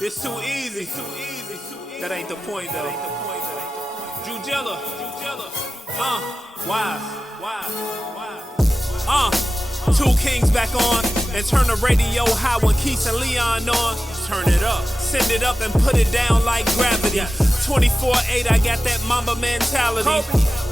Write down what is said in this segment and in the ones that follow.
It's too easy. That ain't the point though. Jilla. Two kings back on and turn the radio high when Keith and Leon on. Turn it up, send it up and put it down like gravity. 24/8, I got that Mamba mentality.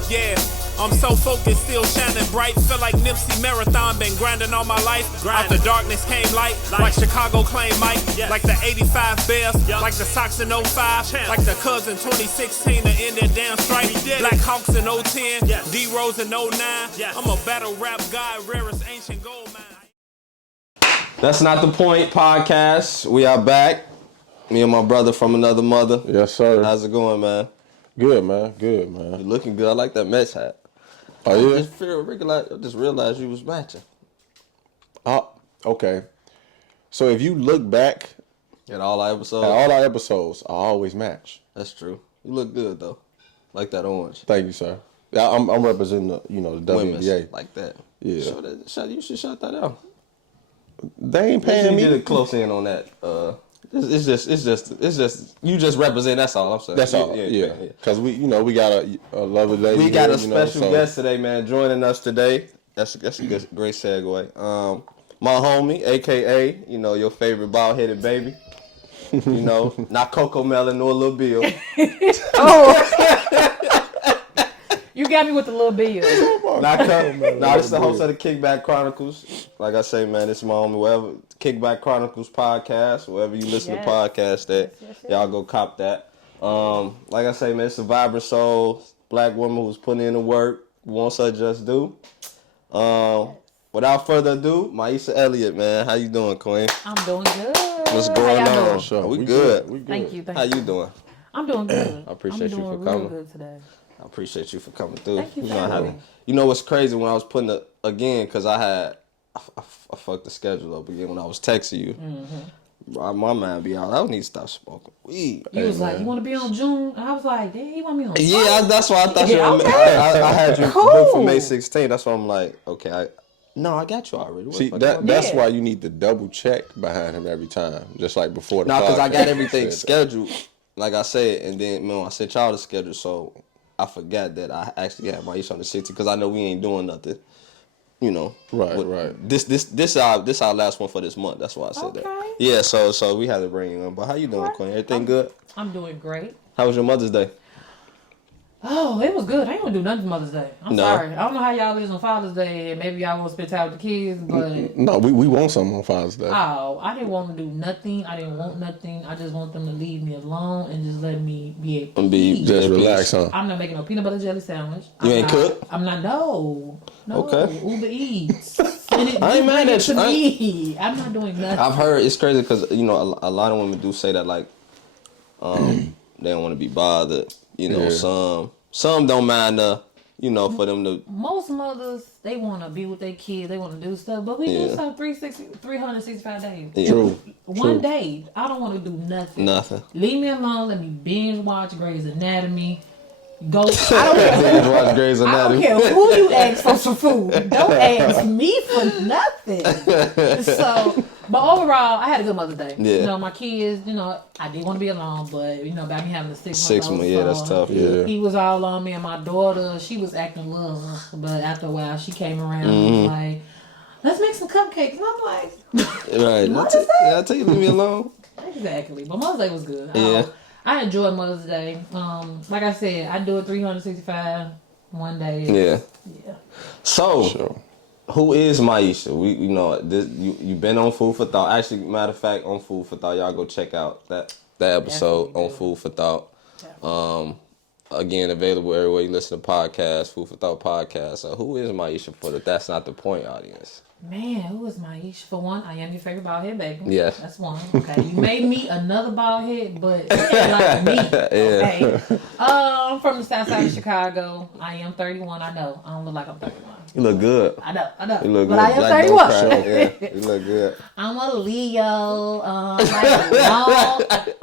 Yeah. I'm so focused, still shining bright. Feel like Nipsey Marathon, been grinding all my life. Out the darkness came light, like Chicago claimed Mike. Like the 85 Bears, like the Sox in 05. Like the Cubs in 2016 to end their damn strike. Black Hawks in 010, D-Rose in 09. I'm a battle rap guy, rarest ancient gold mine. That's Not the Point podcast. We are back. Me and my brother from another mother. Yes, sir. How's it going, man? Good, man. Good, man. You looking good. I like that Mets hat. Oh, yeah? I just realized you was matching. Okay. So if you look back at all our episodes, I always match. That's true. You look good though. Like that orange. Thank you, sir. I'm representing the the Women's, WNBA. like that. Yeah. You should shut that out. They ain't paying me. Get a close in on that. It's just you just represent. That's all I'm saying. That's all. Yeah. Because we got a lovely lady. We got a special guest today, man, joining us today. That's a great segue. My homie, aka your favorite bald-headed baby. Not Coco Melon nor Lil Bill. You got me with the Lil Bill. Not Coco. This is the host of the Kickback Chronicles. Like I say, man, this is my homie. Wherever Kickback Chronicles podcast, wherever you listen to podcasts, y'all go cop that. Like I say, man, it's a vibrant soul, black woman who's putting in the work, wants her just do. Without further ado, Myesha Elliot, man, how you doing, Queen? I'm doing good. What's going on? Sure. We good. We good. Thank you. How you doing? I'm doing good. I appreciate you for real coming. Good today. I appreciate you for coming through. Thank you for having me. You know what's crazy when I was putting it again, because I fucked the schedule up again when I was texting you. Mm-hmm. My mind be out. I don't need to stop smoking weed. You was like, you want to be on June? And I was like, damn, he want me on June. Yeah, that's why I thought you were. I had you cool. booked for May 16th. That's why I'm like, okay, I got you already. See, that's why you need to double check behind him every time, just like before the podcast. because I got everything scheduled, like I said, and then I sent y'all the schedule, so I forgot that I actually had Myesha on the 60 because I know we ain't doing nothing. Right. This our last one for this month. That's why I said that. Yeah, so we had to bring you on. But how you doing, Queen? Everything good? I'm doing great. How was your Mother's Day? Oh, it was good. I ain't gonna do nothing for Mother's Day. I'm sorry. I don't know how y'all is on Father's Day, and maybe y'all won't spend time with the kids, but... No, we want something on Father's Day. Oh, I didn't want to do nothing. I didn't want nothing. I just want them to leave me alone and just let me be at peace. Just relax, huh? I'm not making no peanut butter jelly sandwich. You ain't cook? I'm not, no. Okay. Uber Eats. I ain't mad at you. I'm not doing nothing. I've heard it's crazy because, a lot of women do say that, like, they don't want to be bothered. Some don't mind, for them to... Most mothers, they want to be with their kids. They want to do stuff. But we do stuff 365 days. Yeah. True. One day, I don't want to do nothing. Nothing. Leave me alone. Let me binge watch Grey's Anatomy. Go. Watch Grey's Anatomy. I don't care who you ask for some food. Don't ask me for nothing. So, but overall, I had a good Mother's Day. Yeah. My kids, I didn't want to be alone, but by me having a 6 month 6 months, yeah, that's tough. Yeah. He was all on me, and my daughter, she was acting a little, but after a while, she came around and was like, let's make some cupcakes. And I'm like, right. What is that? I tell you, leave me alone. Exactly. But Mother's Day was good. Yeah. I enjoyed Mother's Day. Like I said, I do it 365 one day. Yeah. So, who is Myesha? You've been on Food for Thought. Actually, matter of fact, on Food for Thought, y'all go check out that episode on Food for Thought. Yeah. Again, available everywhere you listen to podcasts, Food for Thought podcast. So, who is Myesha for the That's Not the Point audience? Man, who is Myesha? For one, I am your favorite bald head baby. Yes. That's one. Okay. You made me another bald head, but it ain't like me. Okay. I'm from the south side of Chicago. I am 31. I know. I don't look like I'm 31. You look good. I know. You look good. But I am Black 31. Yeah, you look good. I'm a Leo. Like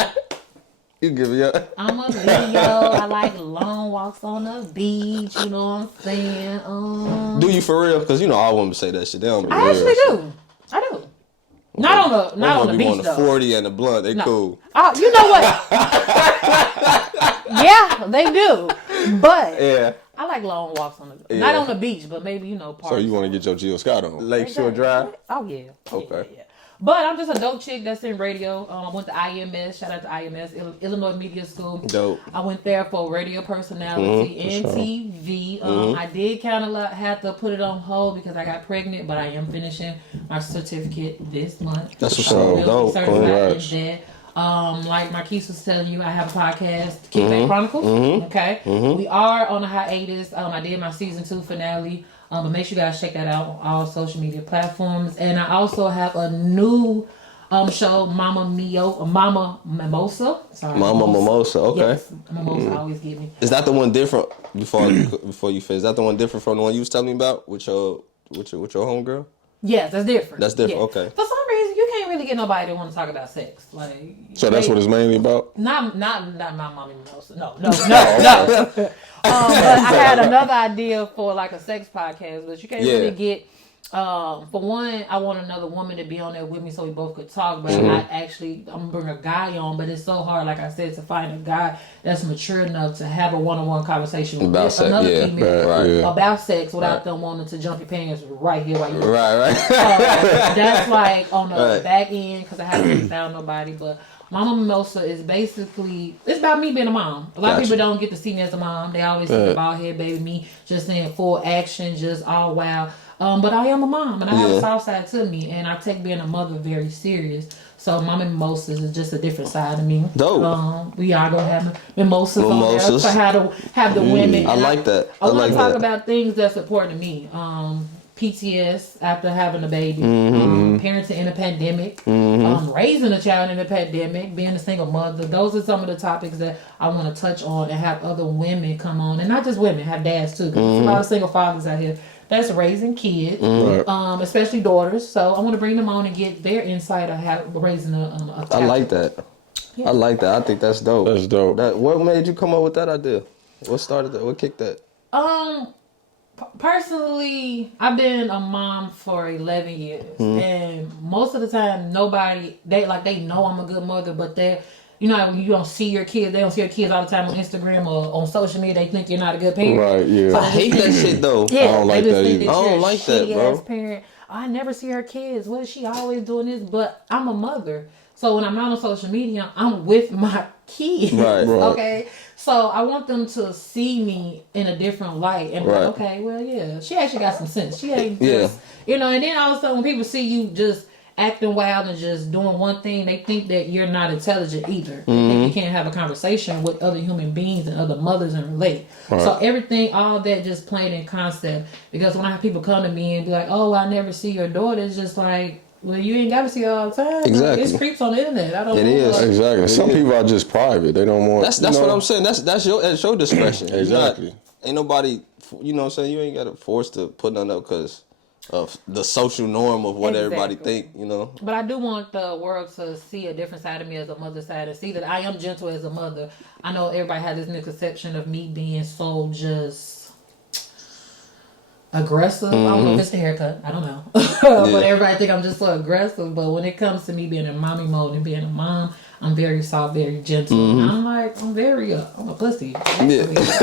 You give me up. I'm a Leo. I like long walks on the beach. You know what I'm saying? Do you for real? Because all women say that shit. They don't be I real. actually do. I do. Not on the beach though. 40 and the blunt, they cool. You know what? Yeah, they do. But I like long walks on the not on the beach, but maybe parks. So you want to get your Jill Scott on Lakeshore Drive? Oh yeah. Okay. Yeah. But I'm just a dope chick that's in radio. I went to IMS. Shout out to IMS, Illinois Media School. Dope. I went there for radio personality and TV. I did kind of have to put it on hold because I got pregnant, but I am finishing my certificate this month. That's what's so dope. Congrats. Like Marquise was telling you, I have a podcast, Kickback Chronicles. Okay. We are on a hiatus. I did my season 2 finale. But make sure you guys check that out on all social media platforms. And I also have a new show, Mama Mimosa. Sorry, Mama Mimosa. Okay. Yes, Mimosa always give me. Is that the one different before you finish? Is that the one different from the one you was telling me about with your homegirl? Yes, that's different. That's different. Yeah. Okay. For some reason, you can't really get nobody to want to talk about sex. Like. So that's what it's mainly about. Not my Mama Mimosa. No. But I had another idea for like a sex podcast, but you can't really get. For one, I want another woman to be on there with me so we both could talk. But I'm gonna bring a guy on. But it's so hard, like I said, to find a guy that's mature enough to have a one-on-one conversation with another female about sex without them wanting to jump your pants right here while you're right. That's like on the back end because I haven't really found nobody, but. Mama Mimosa is basically, it's about me being a mom. A lot of people don't get to see me as a mom. They always see the bald head baby, me just in full action, just all wild. But I am a mom and I have a soft side to me and I take being a mother very serious. So Mama Mimosas is just a different side of me. Dope. We are going to have mimosas on there for how to have the women. I like that. I want to talk about things that's important to me. PTS after having a baby, parenting in a pandemic, raising a child in a pandemic, being a single mother. Those are some of the topics that I want to touch on and have other women come on. And not just women, have dads too. Because there's a lot of single fathers out here that's raising kids, especially daughters. So I want to bring them on and get their insight of raising a child. I like that. Yeah. I like that. I think that's dope. That's dope. What made you come up with that idea? What started that? What kicked that? Personally, I've been a mom for 11 years, and most of the time, they know I'm a good mother, but when you don't see your kids, they don't see your kids all the time on Instagram or on social media. They think you're not a good parent. Right? Yeah. So I hate that shit though. Yeah, I don't like that either. I don't like that, bro. Parent. I never see her kids. What is she always doing this? But I'm a mother. So when I'm out on social media, I'm with my kids. Right. Okay. So I want them to see me in a different light and be like, okay, well, yeah, she actually got some sense. She ain't just, and then all of a sudden when people see you just acting wild and just doing one thing, they think that you're not intelligent either. They think you can't have a conversation with other human beings and other mothers and relate. Right. So everything, all that just plain in concept. Because when I have people come to me and be like, oh, I never see your daughter, it's just like, well, you ain't got to see her all the time. Exactly. It's creeps on the internet. I don't know. It is. Exactly. Some people are just private. They don't want. That's what I'm saying. That's your discretion. Exactly. Ain't nobody. You know what I'm saying. You ain't got to force to put none up because of the social norm of what everybody think. You know. But I do want the world to see a different side of me as a mother side and see that I am gentle as a mother. I know everybody has this misconception of me being so just aggressive. I don't know if it's the haircut. I don't know. But everybody think I'm just so aggressive. But when it comes to me being in mommy mode and being a mom, I'm very soft, very gentle. I'm I'm a pussy. Just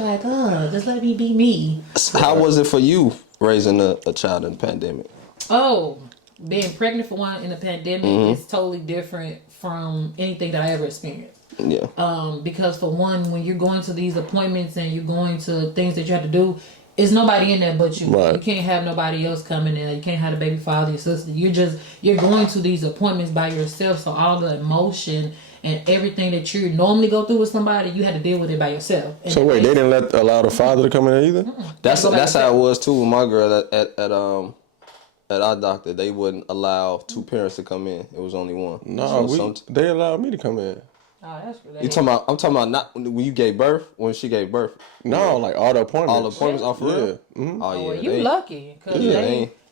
like, just let me be me. How was it for you raising a child in the pandemic? Oh, being pregnant for one in the pandemic is totally different from anything that I ever experienced. Yeah. Because for one, when you're going to these appointments and you're going to things that you have to do, there's nobody in there but you. Right. You can't have nobody else coming in. You can't have the baby father, your sister. You're going to these appointments by yourself. So all the emotion and everything that you normally go through with somebody, you had to deal with it by yourself. And so wait, they didn't allow the father to come in either? That's how it was too with my girl at our doctor. They wouldn't allow two parents to come in. It was only one. No, they allowed me to come in. Oh, that's good. I'm talking about not when you gave birth, when she gave birth. No, like all the appointments. All the appointments off for real? Mm-hmm. Oh, yeah. Well, you lucky. Because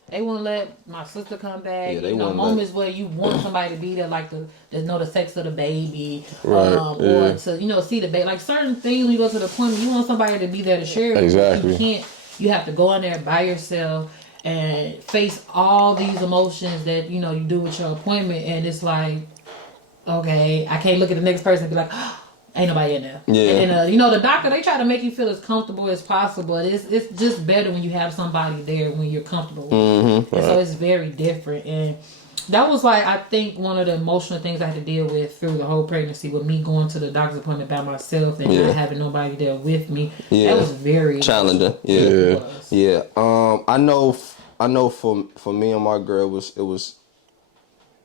they wouldn't let my sister come back. Yeah, moments where you want somebody to be there, like to know the sex of the baby. Right. Or to, see the baby. Like certain things when you go to the appointment, you want somebody to be there to share it. Exactly. You have to go in there by yourself. and face all these emotions that, you know, you do with your appointment, and it's like, okay, I can't look at the next person and be like, oh, ain't nobody in there. Yeah. And you know, the doctor, they try to make you feel as comfortable as possible. It's just better when you have somebody there when you're comfortable with it. And so it's very different. And that was like, I think, one of the emotional things I had to deal with through the whole pregnancy, with me going to the doctor's appointment by myself and not having nobody there with me. That was very challenging. Yeah. I know for me and my girl, it was,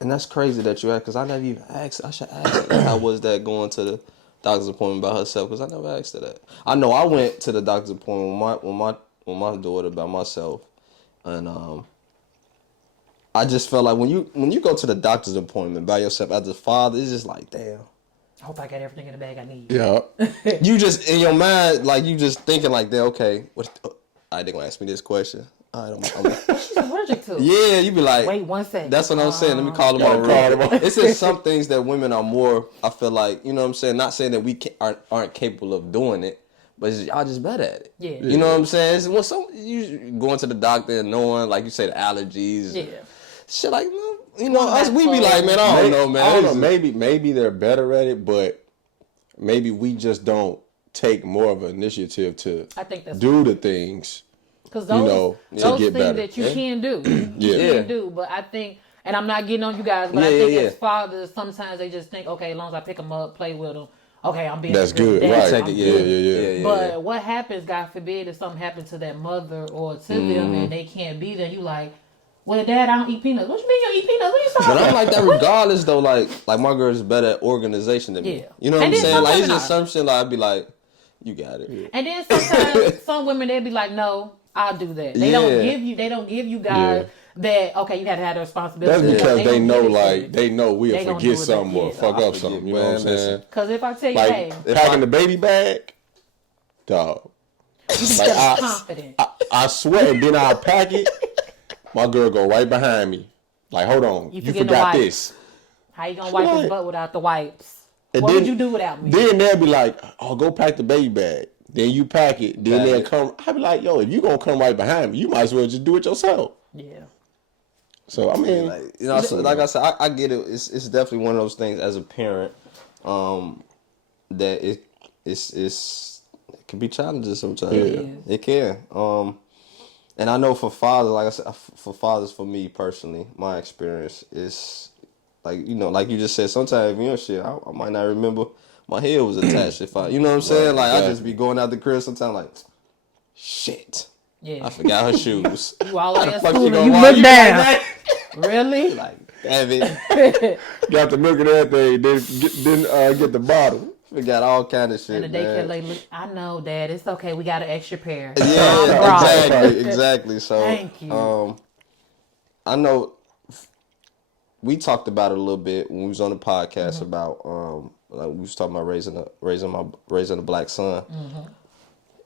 and that's crazy that you asked, because I never even asked. I should ask her how was that going to the doctor's appointment by herself, because I never asked her that. I know I went to the doctor's appointment with my daughter by myself, and I just felt like when you go to the doctor's appointment by yourself as a father, it's just like, damn. I hope I got everything in the bag I need. Yeah. You just, in your mind, like, you just thinking like that, okay, they're going to ask me this question. All right, She's allergic to. Yeah, you be like, wait 1 second. That's what I'm saying. Let me call them out. It's just some things that women are more, I feel like, you know what I'm saying? Not saying that we aren't capable of doing it, but y'all just better at it. Yeah. You know what I'm saying? It's when you going to the doctor and knowing, like you say, the allergies. Yeah. Shit like, you know, us, we be like, man, I don't know, man. I don't know. Maybe they're better at it, but maybe we just don't take more of an initiative to do the things. Because those things better. that you can do, you can do. But I think, and I'm not getting on you guys, but I think as fathers, sometimes they just think, okay, as long as I pick them up, play with them, okay, I'm being that's a good good. dad, Right. Yeah. But what happens, God forbid, if something happens to that mother or to them and they can't be there, you like, well, Dad, I don't eat peanuts. What you mean you don't eat peanuts? What are you talking about? But I'm like that regardless, though. Like my girl is better at organization than me. You know what I'm saying? Like, it's just some shit like, I'd be like, you got it. Yeah. And then sometimes some women, they'll be like, no, I'll do that. They don't give you guys that, okay, you got to have the responsibility. That's because they know we'll forget something or fuck up something. You know what I'm saying? Because if I tell you, like, hey, packing the baby bag, dog. Like confident. I swear, and then I'll pack it. My girl go right behind me. Like, hold on, you forgot this. How you gonna wipe his butt without the wipes? What would you do without me? Then they'll be like, oh, go pack the baby bag. Then you pack it. Then they'll come. I'll be like, yo, if you gonna come right behind me, you might as well just do it yourself. Yeah. So, I mean, like, you know, like I said, I get it. It's definitely one of those things as a parent that it can be challenging sometimes. It can. And I know for fathers, like I said, for me personally, my experience is like, you know, like you just said, sometimes, you know, shit, I might not remember my head was attached if I, you know what I'm saying? Like, I just be going out the crib sometimes like, shit. Yeah. I forgot her shoes. You all in school and you look down. Really? Like, damn it. Got the milk and everything, then get the bottle. We got all kind of shit, and the daycare lady, look, I know, Dad. It's okay. We got an extra pair. Yeah, exactly. So, thank you. I know we talked about it a little bit when we was on the podcast about like we was talking about raising a black son.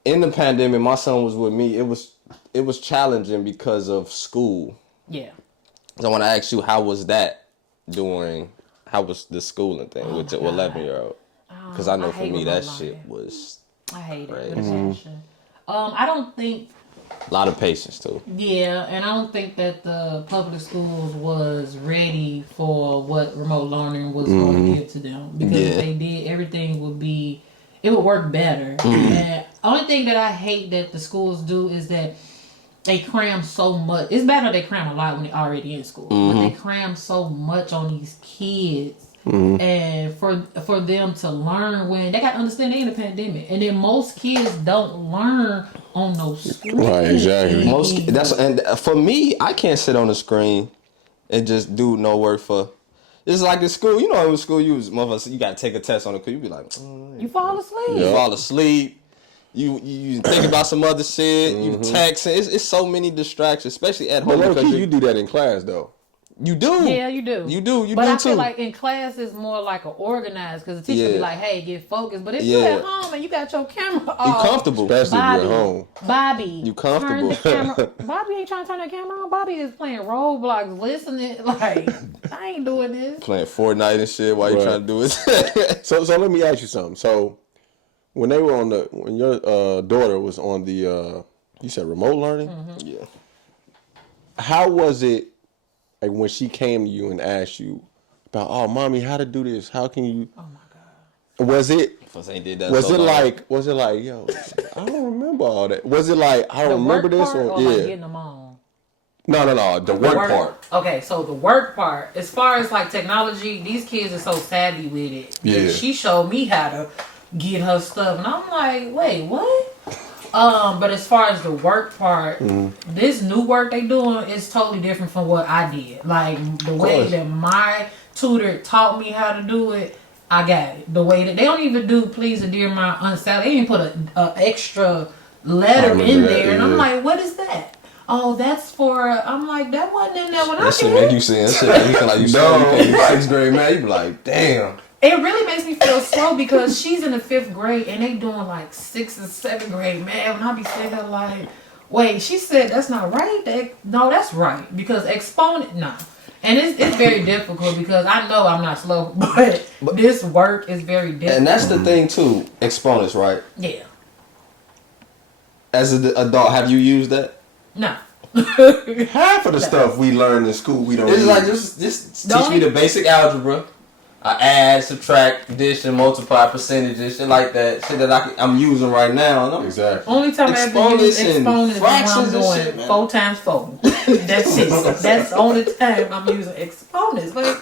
In the pandemic, my son was with me. It was challenging because of school. Yeah. So I want to ask you, how was that how was the schooling thing with your 11-year-old? Because I know for me that shit was. I hate it with a passion. I don't think. A lot of patience too. Yeah, and I don't think that the public schools was ready for what remote learning was going to give to them. Because if they did, everything it would work better. And only thing that I hate that the schools do is that they cram so much. It's better they cram a lot when they're already in school. But they cram so much on these kids. And for them to learn when they got to understand they in a pandemic, and then most kids don't learn on those screens. Right, exactly. And for me, I can't sit on the screen and just do no work for. It's like in school, you know, in school you got to take a test on it because you be like, you fall asleep. You fall asleep. You think about some other shit. You texting. It's so many distractions, especially at home. But you do that in class though. You do. Yeah, you do. You do. But do I too. feel like in class it's more like an organized because the teacher be like, "Hey, get focused." But if you're at home and you got your camera off, you comfortable, especially if you're at home. Bobby, you comfortable. Turn the camera. Bobby ain't trying to turn that camera on. Bobby is playing Roblox, listening. Like, I ain't doing this. Playing Fortnite and shit while you trying to do it. So let me ask you something. So when they were when your daughter was on the you said remote learning, how was it like when she came to you and asked you about, oh, mommy, how to do this? How can you? Oh my God. Was it like, yo, I don't remember all that. Was it like, I don't remember this or yeah? Like getting them on? No. The work part. Okay, so the work part, as far as like technology, these kids are so savvy with it. Yeah. She showed me how to get her stuff, and I'm like, wait, what? But as far as the work part, this new work they doing is totally different from what I did. Like the way that my tutor taught me how to do it, I got it. The way that they don't even do please and dear my unsalary. They even put a extra letter in there, and I'm like, what is that? Oh, that's for. I'm like, that wasn't in there when I did. That shit make you see. That shit make you feel like you slow. You 6th grade, man. You be like, damn. It really makes me feel slow because she's in the 5th grade and they doing like 6th and 7th grade. Man, when I be sitting there like, wait, she said that's not right. No, that's right because exponent, no. And it's very difficult because I know I'm not slow, but this work is very difficult. And that's the thing too, exponents, right? Yeah. As an adult, have you used that? No. Half of the stuff we learn in school, we don't. It's use. like just teach me the basic algebra. I add, subtract, addition, multiply, percentages, shit like that. Shit that I'm using right now. Exactly. Only time I ever use exponents is when I'm doing 4 times 4. That's it. That's the only time I'm using exponents. Like,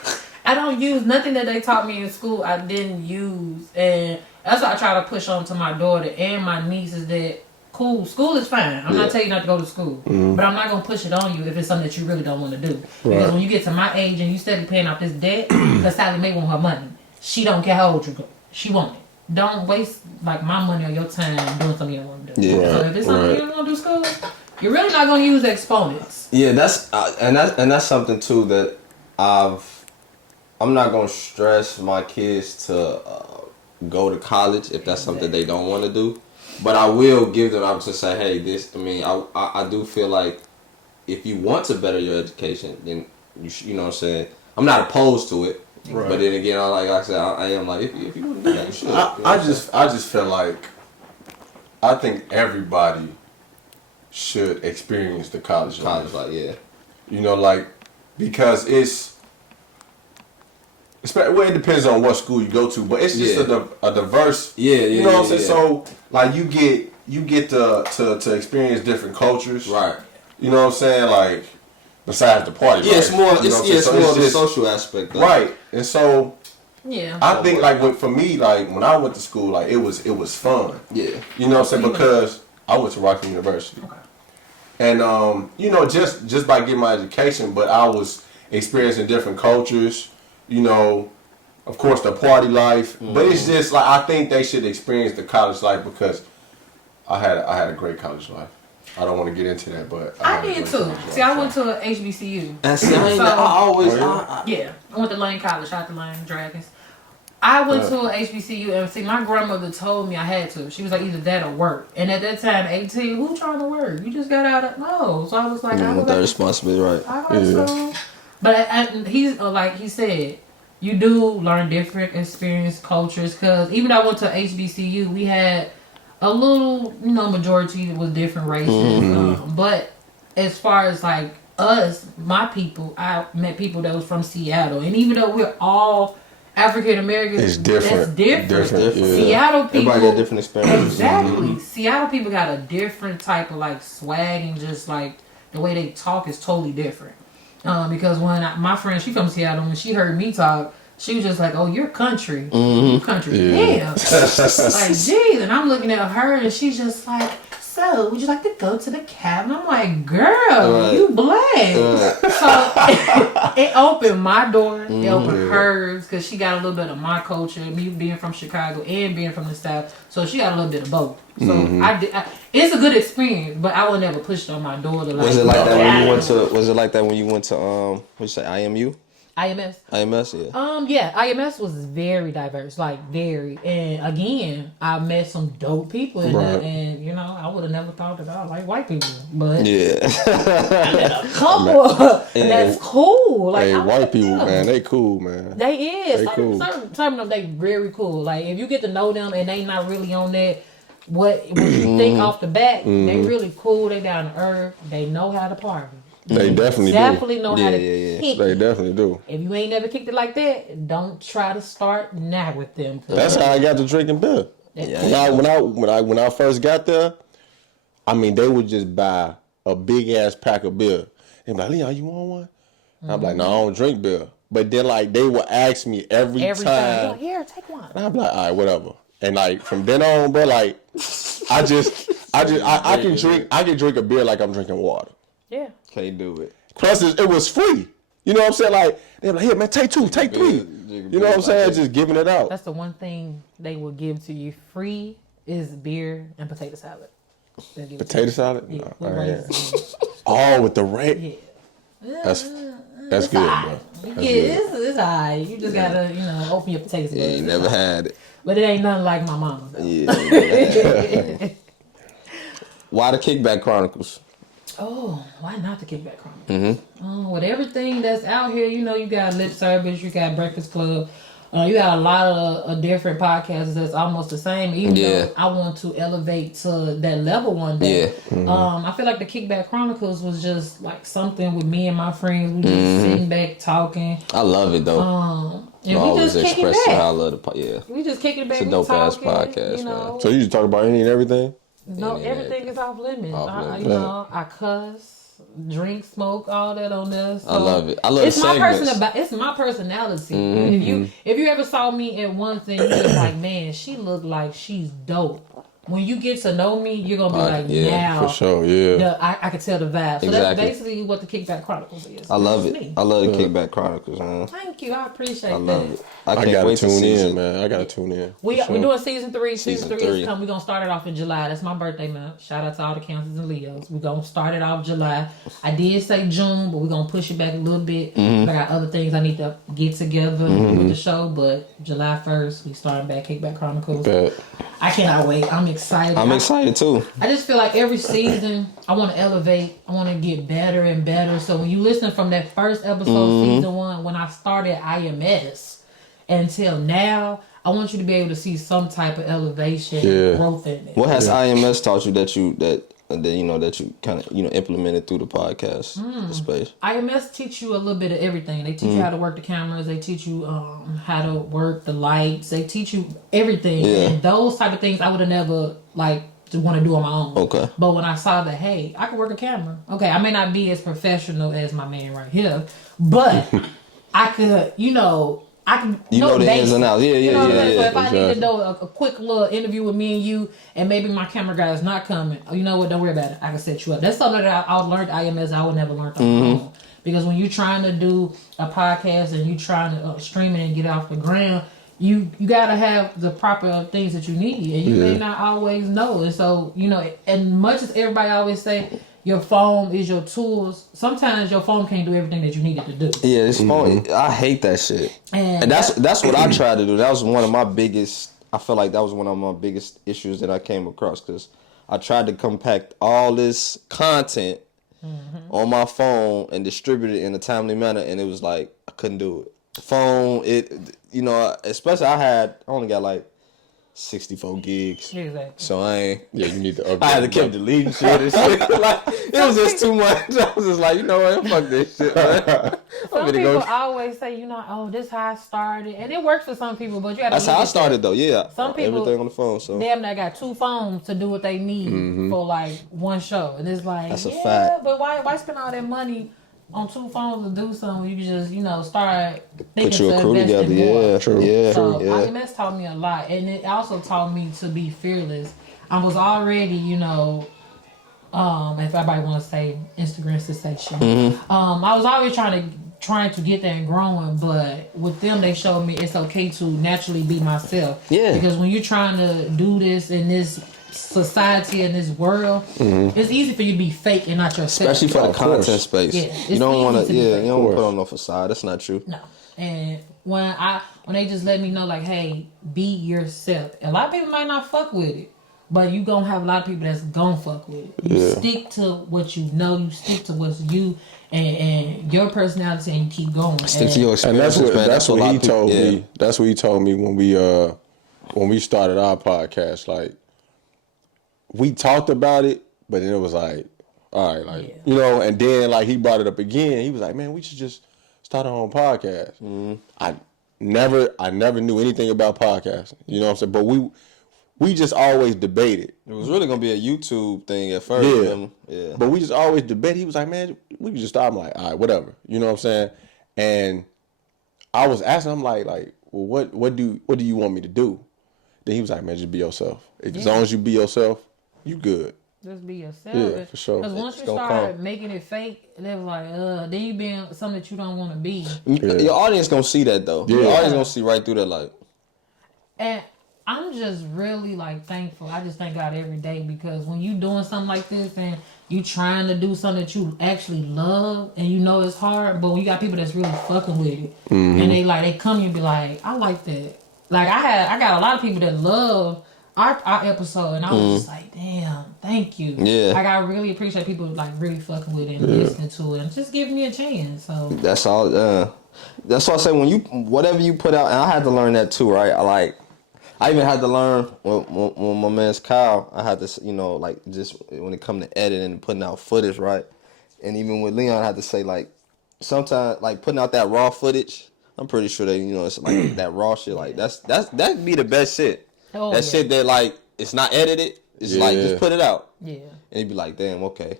I don't use nothing that they taught me in school. I didn't use, and that's what I try to push on to my daughter and my nieces that. Cool, school is fine. I'm not telling you not to go to school, but I'm not gonna push it on you if it's something that you really don't want to do. Because when you get to my age and you steady paying off this debt, because Sally Mae want her money, she don't care how old you go. She want it. Don't waste like my money or your time doing something you don't want to do. So if it's something you don't want to do school, you're really not gonna use exponents. Yeah, that's something too that I'm not gonna stress my kids to go to college if that's something they don't want to do. But I will give them, I would just say, hey, this, I mean, I do feel like if you want to better your education, then you know what I'm saying? I'm not opposed to it. Right. But then again, like I said, I am like, if you want to do that, you should. I just feel like, I think everybody should experience the college life. Like, yeah. You know, like, because well, it depends on what school you go to, but it's just a diverse. You know what I'm saying? So like you get to experience different cultures. Right. You know what I'm saying? Like besides the party. Yeah, it's more. It's more of the social aspect. Though. Right. And so. Yeah. I think like for me, like when I went to school, like it was fun. Yeah. You know what I'm saying? Because I went to Rockland University. Okay. And you know, just by getting my education, but I was experiencing different cultures. You know, of course, the party life, but it's just like I think they should experience the college life because I had a great college life. I don't want to get into that, but I did too. See, I went to a HBCU. And see, I went to Lane College, shot the Lane Dragons. I went to a HBCU, and see, my grandmother told me I had to. She was like, either that or work. And at that time, 18, who trying to work? You just got out of no. So I was like, I want that responsibility, right? I heard so. But he's like he said, you do learn different experience cultures. Because even though I went to HBCU, we had a little, majority was different races. But as far as like us, my people, I met people that was from Seattle, and even though we're all African Americans, it's different. That's different. Yeah. Seattle people, everybody got different experiences. Exactly. Seattle people got a different type of like swag, and just like the way they talk is totally different. Because when my friend, she from Seattle, when she heard me talk, she was just like, "Oh, you're country, you country, yeah." Like, geez, and I'm looking at her, and she's just like, "So, would you like to go to the cabin?" I'm like, "Girl, you black." So it opened my door, it opened hers, because she got a little bit of my culture, me being from Chicago and being from the South, so she got a little bit of both. So it's a good experience, but I would never push it on my daughter. Like, was it like that when you went to? Was it like that when you went to what you say, IMU? IMS. IMS, yeah. Yeah, IMS was very diverse, like very. And again, I met some dope people in there, and I would have never thought that I like white people, but yeah, I met a couple that's cool. Like, hey, white people, man, they cool, man. They is. Some of them, they very cool. Like, if you get to know them and they not really on that, what you think off the bat, they really cool. They down to earth. They know how to party. They definitely know how to kick. They definitely do. If you ain't never kicked it like that, don't try to start now with them. That's how I got to drinking beer. When I first got there, I mean, they would just buy a big ass pack of beer. They be like, Leon, you want one? I'm like, no, I don't drink beer. But then like they would ask me every time. Like, here, take one. And I'm like, all right, whatever. And like from then on, bro, like I can drink a beer like I'm drinking water. Yeah. Can't do it. Plus it was free. You know what I'm saying? Like they're like, here man, take 2, take 3. You know what I'm saying? Just giving it out. That's the one thing they will give to you free is beer and potato salad. Potato salad? Yeah. Oh, with the red. Yeah. That's good, bro. It's alright. You just gotta, open your potatoes. Yeah, you never had it. But it ain't nothing like my mama. Yeah. Why the Kickback Chronicles? Oh, why not the Kickback Chronicles? Mm-hmm. With everything that's out here, you got Lip Service, you got Breakfast Club, you got a lot of different podcasts that's almost the same. Even though I want to elevate to that level one day. Yeah. Mm-hmm. I feel like the Kickback Chronicles was just like something with me and my friends. We just sitting back talking. I love it though. And we just kick it back. I love we just kick it back. It's a dope ass podcast, man. So you just talk about any and everything? No, everything is off limits. I cuss, drink, smoke, all that on there. So I love it. I love it's my personality. Mm-hmm. If you ever saw me at one thing, you're just like, man, she look like she's dope. When you get to know me, you're gonna be like, now for sure, yeah. I can tell the vibe. So that's basically what the Kickback Chronicles is. I love it. I love the Kickback Chronicles, man. Thank you. I appreciate that. I love it. I gotta tune in, man. I gotta tune in. We're doing season 3. Season 3 is coming. We're gonna start it off in July. That's my birthday month. Shout out to all the Cancers and Leos. We're gonna start it off July. I did say June, but we're gonna push it back a little bit. I got other things I need to get together with the show, but July 1st, we starting back Kickback Chronicles. I cannot wait. I'm excited. I'm excited too. I just feel like every season I want to elevate. I want to get better and better. So when you listen from that first episode, season 1, when I started IMS until now, I want you to be able to see some type of elevation and growth in it. What has IMS taught you that you kind of implemented through the podcast space? IMS teach you a little bit of everything. They teach you how to work the cameras. They teach you how to work the lights. They teach you everything. Yeah. And those type of things I would have never to want to do on my own. Okay. But when I saw that, hey, I can work a camera. Okay, I may not be as professional as my man right here, but I could, I can know the ins and outs. So if I need to do a quick little interview with me and you, and maybe my camera guy is not coming, you know what? Don't worry about it. I can set you up. That's something that I learned IMS. I would never learn on my own. Because when you're trying to do a podcast and you're trying to stream it and get it off the ground, you gotta have the proper things that you need, and you may not always know. And so as much as everybody always say, your phone is your tools. Sometimes your phone can't do everything that you need it to do. Yeah, it's phone. I hate that shit. And that's what I tried to do. That was one of my biggest. I feel like that was one of my biggest issues that I came across, because I tried to compact all this content on my phone and distribute it in a timely manner, and it was like I couldn't do it. The phone, especially I only got 64 gigs. Exactly. So I ain't. Yeah, you need to upgrade. I had to keep deleting shit and shit. It was just too much. I was just like, what? Fuck this shit, man. Some people always say, this is how I started. And it works for some people, but you got to. That's how I started, though, yeah. Some people. Everything on the phone, so. Damn, they got 2 phones to do what they need for, one show. And it's like, that's a fact. But why spend all that money on 2 phones to do something? You can just, start thinking put you a crew together. Yeah, true. Yeah, so IMS taught me a lot, and it also taught me to be fearless. I was already, if everybody want to say Instagram sensation, I was always trying to get there and growing, but with them, they showed me it's okay to naturally be myself. Yeah. Because when you're trying to do this in this society and this world, it's easy for you to be fake and not yourself. Especially for the content space. Yeah, you don't want to. Yeah, you don't want to put on no facade. That's not true. No. And when they just let me know, hey, be yourself. A lot of people might not fuck with it, but you gonna have a lot of people that's gonna fuck with it. You stick to what you know. You stick to what's you and your personality, and you keep going. Stick to your experience. And that's what he told me. That's what he told me when we started our podcast. We talked about it, but then it was All right, like, you know, and then, like, he brought it up again. He was like, man, we should just start our own podcast. Mm-hmm. I never knew anything about podcasting. You know what I'm saying? But we just always debated. It was really going to be a YouTube thing at first. Yeah. But we just always debated. He was like, man, we could just start. I'm like, all right, whatever. You know what I'm saying? And I was asking him, like, well, what do you want me to do? Then he was like, man, just be yourself. As long as you be yourself, you good. Just be yourself. Yeah, for sure. Because once you start making it fake, they're like, then you being something that you don't want to be. Yeah. Your audience gonna see that though. Yeah. Your audience gonna see right through that, like. And I'm just really like thankful. I just thank God every day because when you doing something like this and you trying to do something that you actually love and you know it's hard, but when you got people that's really fucking with it and they come and be like, I like that. Like I got a lot of people that love our episode, and I was just like, damn, thank you. Yeah. Like, I really appreciate people, like, really fucking with it and listening to it and just giving me a chance, so. That's all, that's why I say, whatever you put out, and I had to learn that too, right? I even had to learn when my man's Kyle, I had to, you know, like, just when it come to editing and putting out footage, right? And even with Leon, I had to say, like, sometimes, like, putting out that raw footage, I'm pretty sure that, you know, it's like that raw shit, like, that'd be the best shit. Oh, that shit that, like, it's not edited. It's like, just put it out. Yeah. And you'd be like, damn, okay.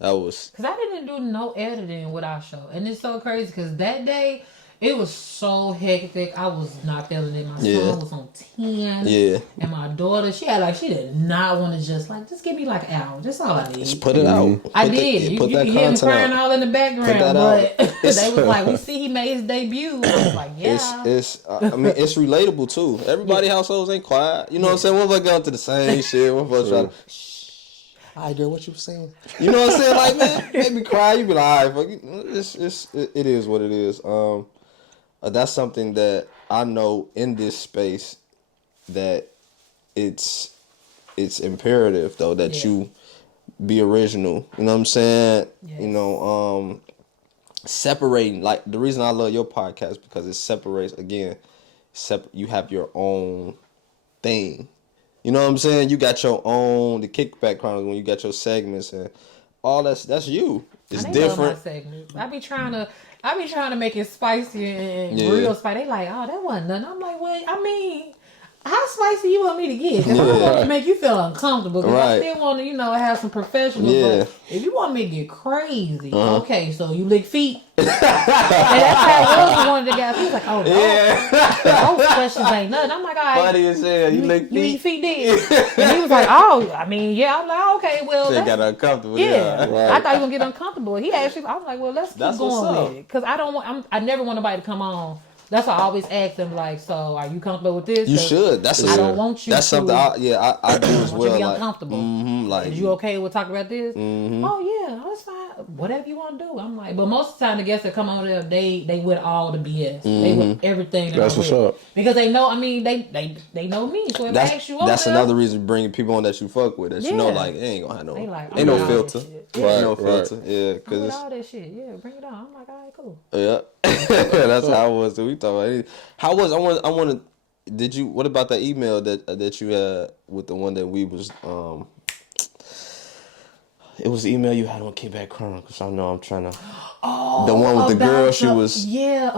That was... Because I didn't do no editing with our show. And it's so crazy because that day, it was so hectic. I was not feeling it. My son was on 10. Yeah. And my daughter, she did not want to just give me, like, an hour. That's all I need. Just put it out. I did. You can hear me crying all in the background. But they was like, we see he made his debut. I was like, yeah. It's relatable, too. Everybody's households ain't quiet. You know what I'm saying? One of us go to the same shit. One of us try to... I girl, what you saying? You know what I'm saying? Like, man, make me cry. You be like, all right, fuck it. It is what it is. That's something that I know in this space that it's imperative though that you be original. You know what I'm saying? Yes. You know, separating, like, the reason I love your podcast because it separates again. You have your own thing. You know what I'm saying? You got your own, the Kickback Chronicles, when you got your segments and all that's you. It's different. Love my segments. I be trying to make it spicy and real spicy. They like, oh, that wasn't nothing. I'm like, well, I mean, how spicy you want me to get? Because I don't want to make you feel uncomfortable. Because I still want to, have some professionals. Yeah. But if you want me to get crazy, okay, so you lick feet. And that's how Will, one of the guys, he was like, those questions ain't nothing. I'm like, all right. Funny as hell. You lick feet? You eat feet then. And he was like, oh, I mean, yeah. I'm like, okay, well. They got uncomfortable. Yeah. Right. I thought you were going to get uncomfortable. He actually, I was like, well, let's keep going with it. Because I never want nobody to come on. That's why I always ask them, like, so are you comfortable with this? You should. I don't want you That's to. Something I do as well. You to be uncomfortable. Like, is you okay with talking about this? Oh, yeah, that's fine. Whatever you want to do. I'm like, but most of the time, the guests that come on there, they with all the BS. They with everything. That's what's up. Because they know, I mean, they know me. So if I ask you over that's another reason bringing people on that you fuck with. That you know, like, they ain't gonna have no, ain't no filter. Right, no filter. Yeah, because it's all that shit. Yeah, bring it on. I'm like, all right, cool. Yeah. That's how it was. We talk about it. How was I want to? What about that email that you had with the one that we was It was the email you had on Kickback Chronicles. I know I'm trying to. Oh, the one with the girl. She was. Yeah.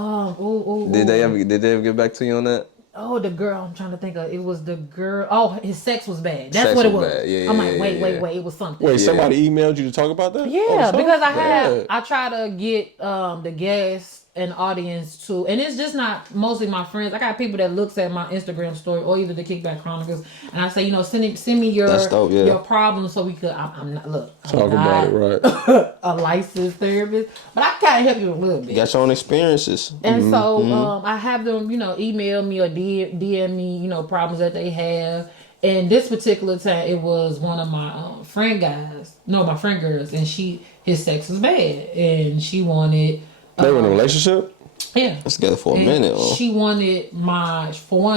Did they ever get back to you on that? Oh, the girl. I'm trying to think of. It was the girl. Oh, his sex was bad. That's what it was. Bad. Yeah, I'm like, wait. It was something. Wait, somebody emailed you to talk about that? Yeah, because I try to get the guests and audience to, and it's just not mostly my friends. I got people that looks at my Instagram story or either the Kickback Chronicles, and I say, send me your problems so we could. I'm not talk about it, right? A licensed therapist, but I kind of help you a little bit. You got your own experiences, and so I have them, email me or DM me, problems that they have. And this particular time, it was one of my friend girls, and his sex was bad, and she wanted. They were in a relationship? Yeah. Let's together for a minute. She wanted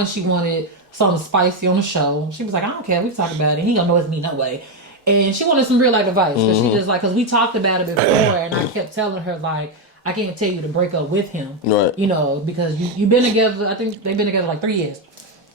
she wanted something spicy on the show. She was like, I don't care. We talked about it. He don't know it's me no way. And she wanted some real life advice. Because she just because we talked about it before, and I kept telling her, like, I can't tell you to break up with him. Right. Because you've been together, I think they've been together like 3 years.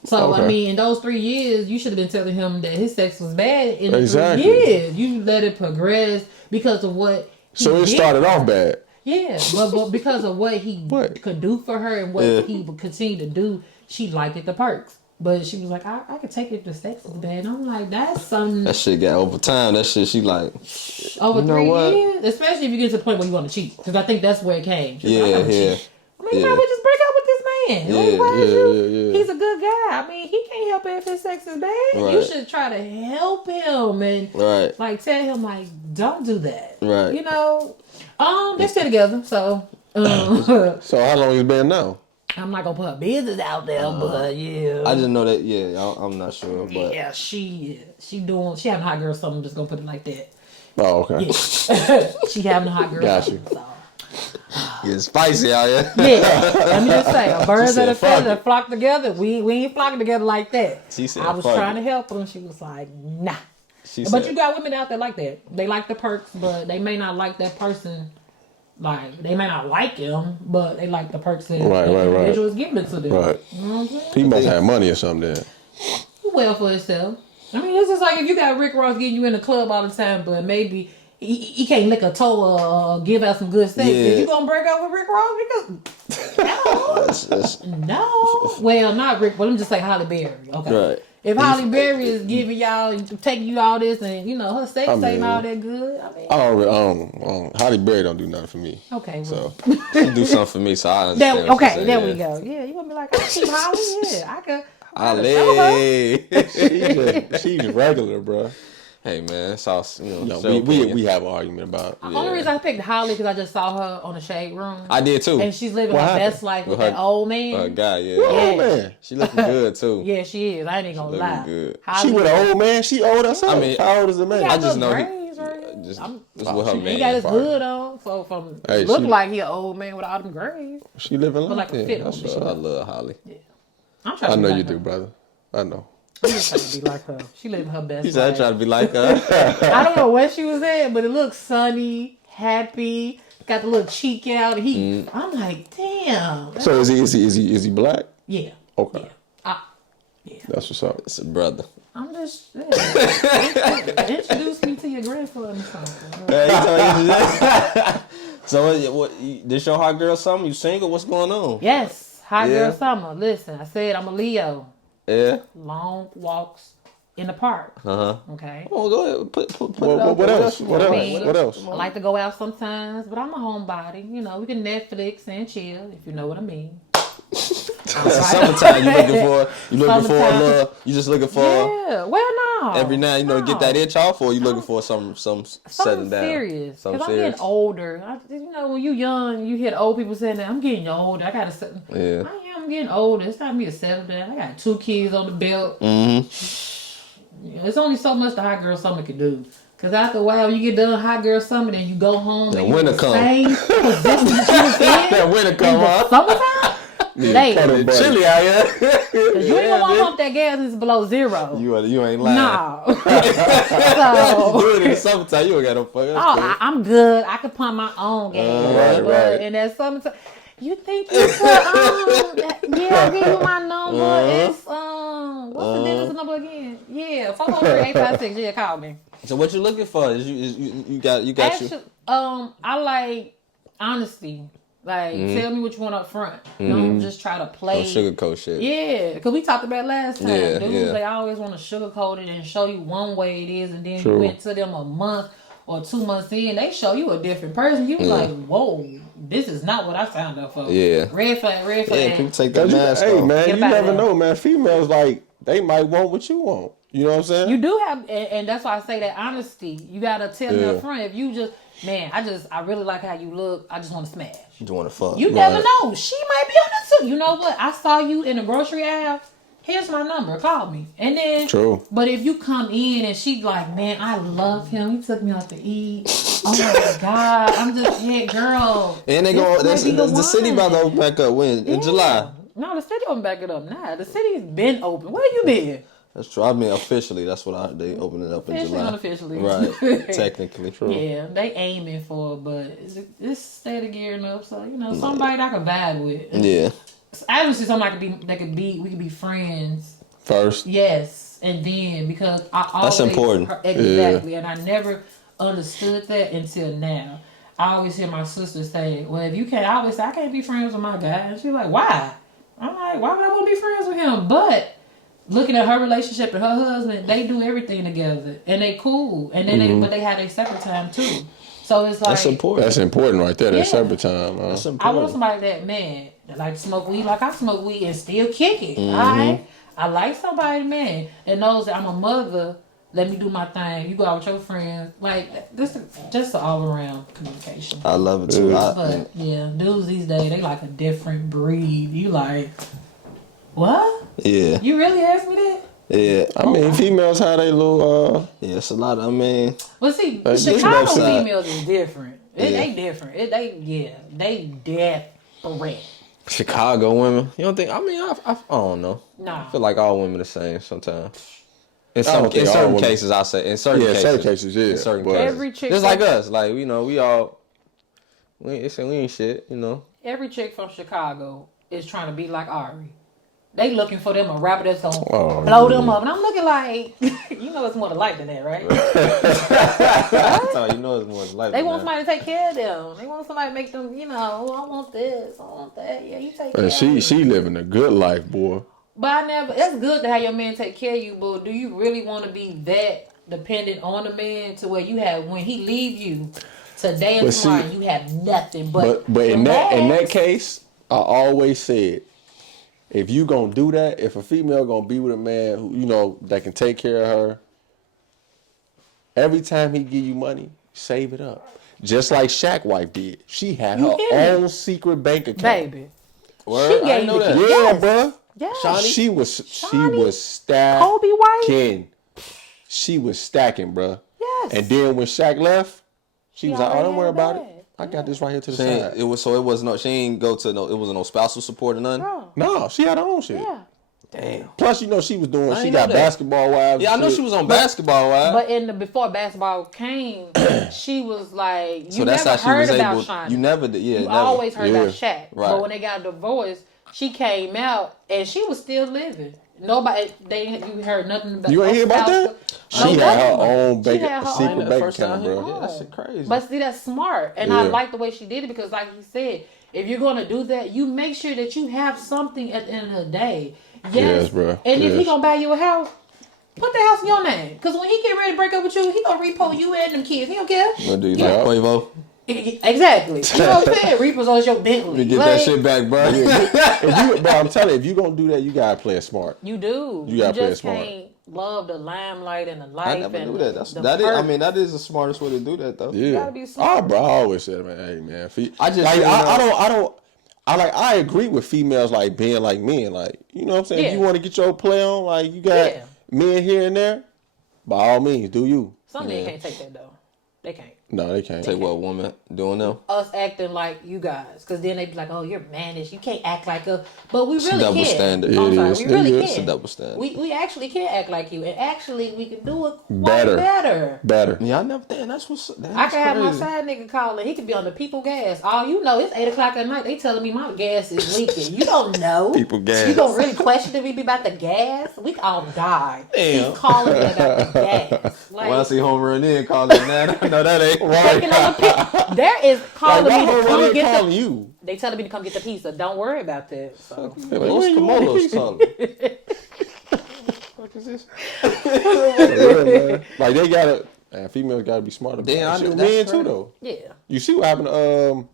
So, I mean, in those 3 years, you should have been telling him that his sex was bad in the 3 years. You let it progress because of what he So it started off bad. Yeah, but because of what he could do for her and what he would continue to do, she liked it, the perks. But she was like, I could take it if the sex is bad. And I'm like, that's something. That shit got over time. That shit, she like. Over 3 years? Especially if you get to the point where you want to cheat. Because I think that's where it came. She's like, cheat. I mean, you probably just break up with this man. He's a good guy. I mean, he can't help it if his sex is bad. Right. You should try to help him and like tell him like, don't do that. Right. You know, they're still together. So. So how long has it been now? I'm not gonna put her business out there, but yeah. I just know that. Yeah, I'm not sure, but yeah, she having a hot girl summer. I'm just gonna put it like that. Oh, okay. Yeah. She having a hot girl summer. So. Getting spicy out here. Yeah, let me just say, a birds and a feather that flock together. We ain't flocking together like that. She said, I was trying to help her, and she was like, nah. But you got women out there like that. They like the perks, but they may not like that person. Like, they may not like him, but they like the perks that the individual is giving it to them. Right. You know what I'm saying? He must have money or something then. Well for himself. I mean, it's just like if you got Rick Ross getting you in the club all the time, but maybe he can't lick a toe or give out some good steak. Yeah. You gonna break up with Rick Ross? Because no. Well, not Rick, but let me just say Halle Berry. Okay. Right. If Halle Berry is giving y'all, taking you all this, and you know her sex ain't all that good. I mean, Halle Berry don't do nothing for me. Okay, well. So she do something for me, so I understand. There we go. Yeah, you gonna be like, I keep Halle. Yeah, I could. Halle. She's regular, bro. Hey man, it's all we have an argument about. The only reason I picked Holly because I just saw her on the Shade Room. I did too, and she's living her best life with that old man. Her guy, old man. She looking good too. Yeah, she is. I ain't gonna lie. Good. She with an old man. She old herself. I mean, how old is the man? I just know this with her man. He got his hood on, so from look like he an old man with all them grays. She living like a fit. I love Holly. Yeah, I'm trying. I know you do, brother. I know. I'm just trying to be like her. She living her best life. He said, I try to be like her. I don't know where she was at, but it looks sunny, happy, got the little cheek out. I'm like, damn. So is he black? Yeah. Okay. Yeah. That's what's up. It's a brother. I'm just introduce me to your grandfather or something. So what? This your hot girl summer? You single? What's going on? Yes, hot girl summer. Listen, I said I'm a Leo. Yeah. Long walks in the park. Okay. Oh, go ahead. Put it what else? What else? I like to go out sometimes, but I'm a homebody. You know, we can Netflix and chill, if you know what I mean. Summertime, you looking for a little, you just looking for no. Every night, get that itch off, or you looking for some setting down. Serious. Because I'm getting older. When you young, you hear the old people saying that I'm getting older. I gotta settle. Yeah. I'm getting older. It's time for me to settle down. I got 2 kids on the belt. It's only so much the hot girl summer can do. Because after a while, you get done hot girl summer, then you go home. The winter come. That winter come, huh? Summertime? It's chilly out here. You ain't gonna want to pump that gas when it's below 0. You ain't lying. No. So, do it in the summertime. You ain't got no fuck. I'm good. I can pump my own gas. Right. In that summertime, you think you could, I'll give you my number. It's, what's the digits number again? Yeah, 403-856. Yeah, call me. So what you looking for? You got Actually, I like honesty. Like, tell me what you want up front. Don't just try to play. Don't sugarcoat shit. Yeah, because we talked about last time. Dudes, they always want to sugarcoat it and show you one way it is, and then you went to them a month or 2 months in, they show you a different person. You like, whoa, this is not what I signed up for. Yeah. Red flag. Yeah, people take that mask off. Hey, man, you never know, man. Females, like, they might want what you want. You know what I'm saying? You do have, and that's why I say that honesty. You got to tell me up front. If you just, man, I really like how you look. I just want to smash. You want to fuck. You never know. She might be on it too. You know what? I saw you in the grocery aisle. Here's my number. Call me. And then, but if you come in and she like, man, I love him. He took me out to eat. Oh my God. I'm just head girl. And they go, the city about to open back up when? In July. No, the city open back it up now. The city's been open. Where you been? That's true. I mean, officially, that's what they opened it up in July. Unofficially. Right. Technically. True. Yeah, they aiming for it, but it's steady gearing up. So, somebody I can vibe with. Yeah. I don't see somebody we could be friends first. Yes, and then because I always That's important. Exactly, and I never understood that until now. I always hear my sister say, "Well, if you can't," I always say, "I can't be friends with my guy," and she's like, "Why?" I'm like, "Why would I want to be friends with him?" But looking at her relationship and her husband, they do everything together, and they cool, and then but they have their separate time too. So it's like that's important. That's important right there. That Yeah. separate time. That's I important. want somebody that man that like to smoke weed like I smoke weed and still kick it. Alright? I like somebody, man, that knows that I'm a mother. Let me do my thing. You go out with your friends. Like this is just an all around communication. I love it too. But yeah, dudes these days they like a different breed. You like what? Yeah. You really asked me that? Yeah. I mean, females have they little. Yeah, it's a lot. I mean, Well, see, Like, Chicago this side. females is different. They different. They different. Chicago women. You don't think? I mean, I don't know. Nah. I feel like all women the same sometimes. In don't think all certain women- cases, I say in certain cases. certain cases, yeah. In certain But- cases. Every chick just like from- us, like we ain't shit, you know. Every chick from Chicago is trying to be like Ari. They looking for them a rapper that's gonna Oh, blow them up, and I'm looking like, you know, it's more to life than that, right? That's all you know is more than life. They want somebody to take care of them. They want somebody to make them, you know, oh, I want this, I want that. Yeah, you take care. And of me. she living a good life, boy. But I never. It's good to have your man take care of you, but do you really want to be that dependent on a man to where you have when he leave you today and But see- tomorrow you have nothing but. But in that rags? case, I always said, if you gonna do that, if a female gonna be with a man who you know that can take care of her, every time he give you money, save it up. Just like Shaq wife did. She had You her hear me? own secret bank account. Baby. Word? She I gave didn't know the that. kid. Yeah, Yes. bruh. Yeah. She was stacking. Kobe wife? She was stacking, bruh. Yes. And then when Shaq left, she was like, "Oh, already don't worry had about that. it. I got this right here to the She ain't, side." it was no. She ain't go to no. It wasn't no spousal support or nothing. Bro. No, she had her own shit. Yeah. Damn. Plus, you know, she was doing. I She ain't got know that. basketball wives. Yeah, I and know shit. she was on basketball, right? But before basketball came, she was like, you so that's never how she heard was about able. Shawnee. You never did. Yeah, You never. always heard Yeah. about Shaq. Right. But when they got divorced, she came out and she was still living. Nobody, you heard nothing about. You ain't hear about that? She No, had her nothing. own She bank, had her secret own. the bank first time account, I heard bro. it. Yeah, that shit crazy. But see, that's smart, and I Yeah. like the way she did it because, like he said, if you're gonna do that, you make sure that you have something at the end of the day. Yes, bro. And if he Yes. gonna buy you a house, put the house in your name. Because when he get ready to break up with you, he gonna repo you and them kids. He don't care. What do you Yeah. like Quavo? Exactly. You know what I'm saying? Repossess your Bentley. You get Like, that shit back, bro. But I'm telling you, if you gonna do that, you gotta play it smart. You do. You gotta play it just smart. can't love the limelight and the life. I never and knew that. That's the that is. I perk. mean, that is the smartest way to do that, though. Yeah. gotta be smart. Oh, bro, I always said, man, hey, man. I just like, feel I agree with females like being like men, like you know what I'm saying. If Yeah. you want to get your play on, like you got Yeah. men here and there, by all means, do you. Some men can't take that though. They can't. No, they can't. Say what woman doing them? Us acting like you guys, because then they be like, "Oh, you're mannish. You can't act like us." But we really double can. standard. I'm It sorry, is. we really It can. is. It's a double standard. We actually can act like you, and actually we can do it Better. better. Better. Yeah, I never. Damn, that's what's. I can have my side nigga calling. He could be on the people gas. All you know, it's 8:00 at night. They telling me my gas is leaking. You don't know. People gas. You gonna really question if we be about the gas? We all die. Damn. He's calling me about the gas. Like, When I see home run in calling that, I know that ain't taking on the there is calling Like, me why to would come they get calling the. you? They telling me to come get the pizza. Don't worry about that. So. What's Where you Kamolo's at? calling? What is this? Yeah, man. Like they gotta. Man, females gotta be smart about Damn, I it. know Shit, that's men too right. though. Yeah. You see what happened to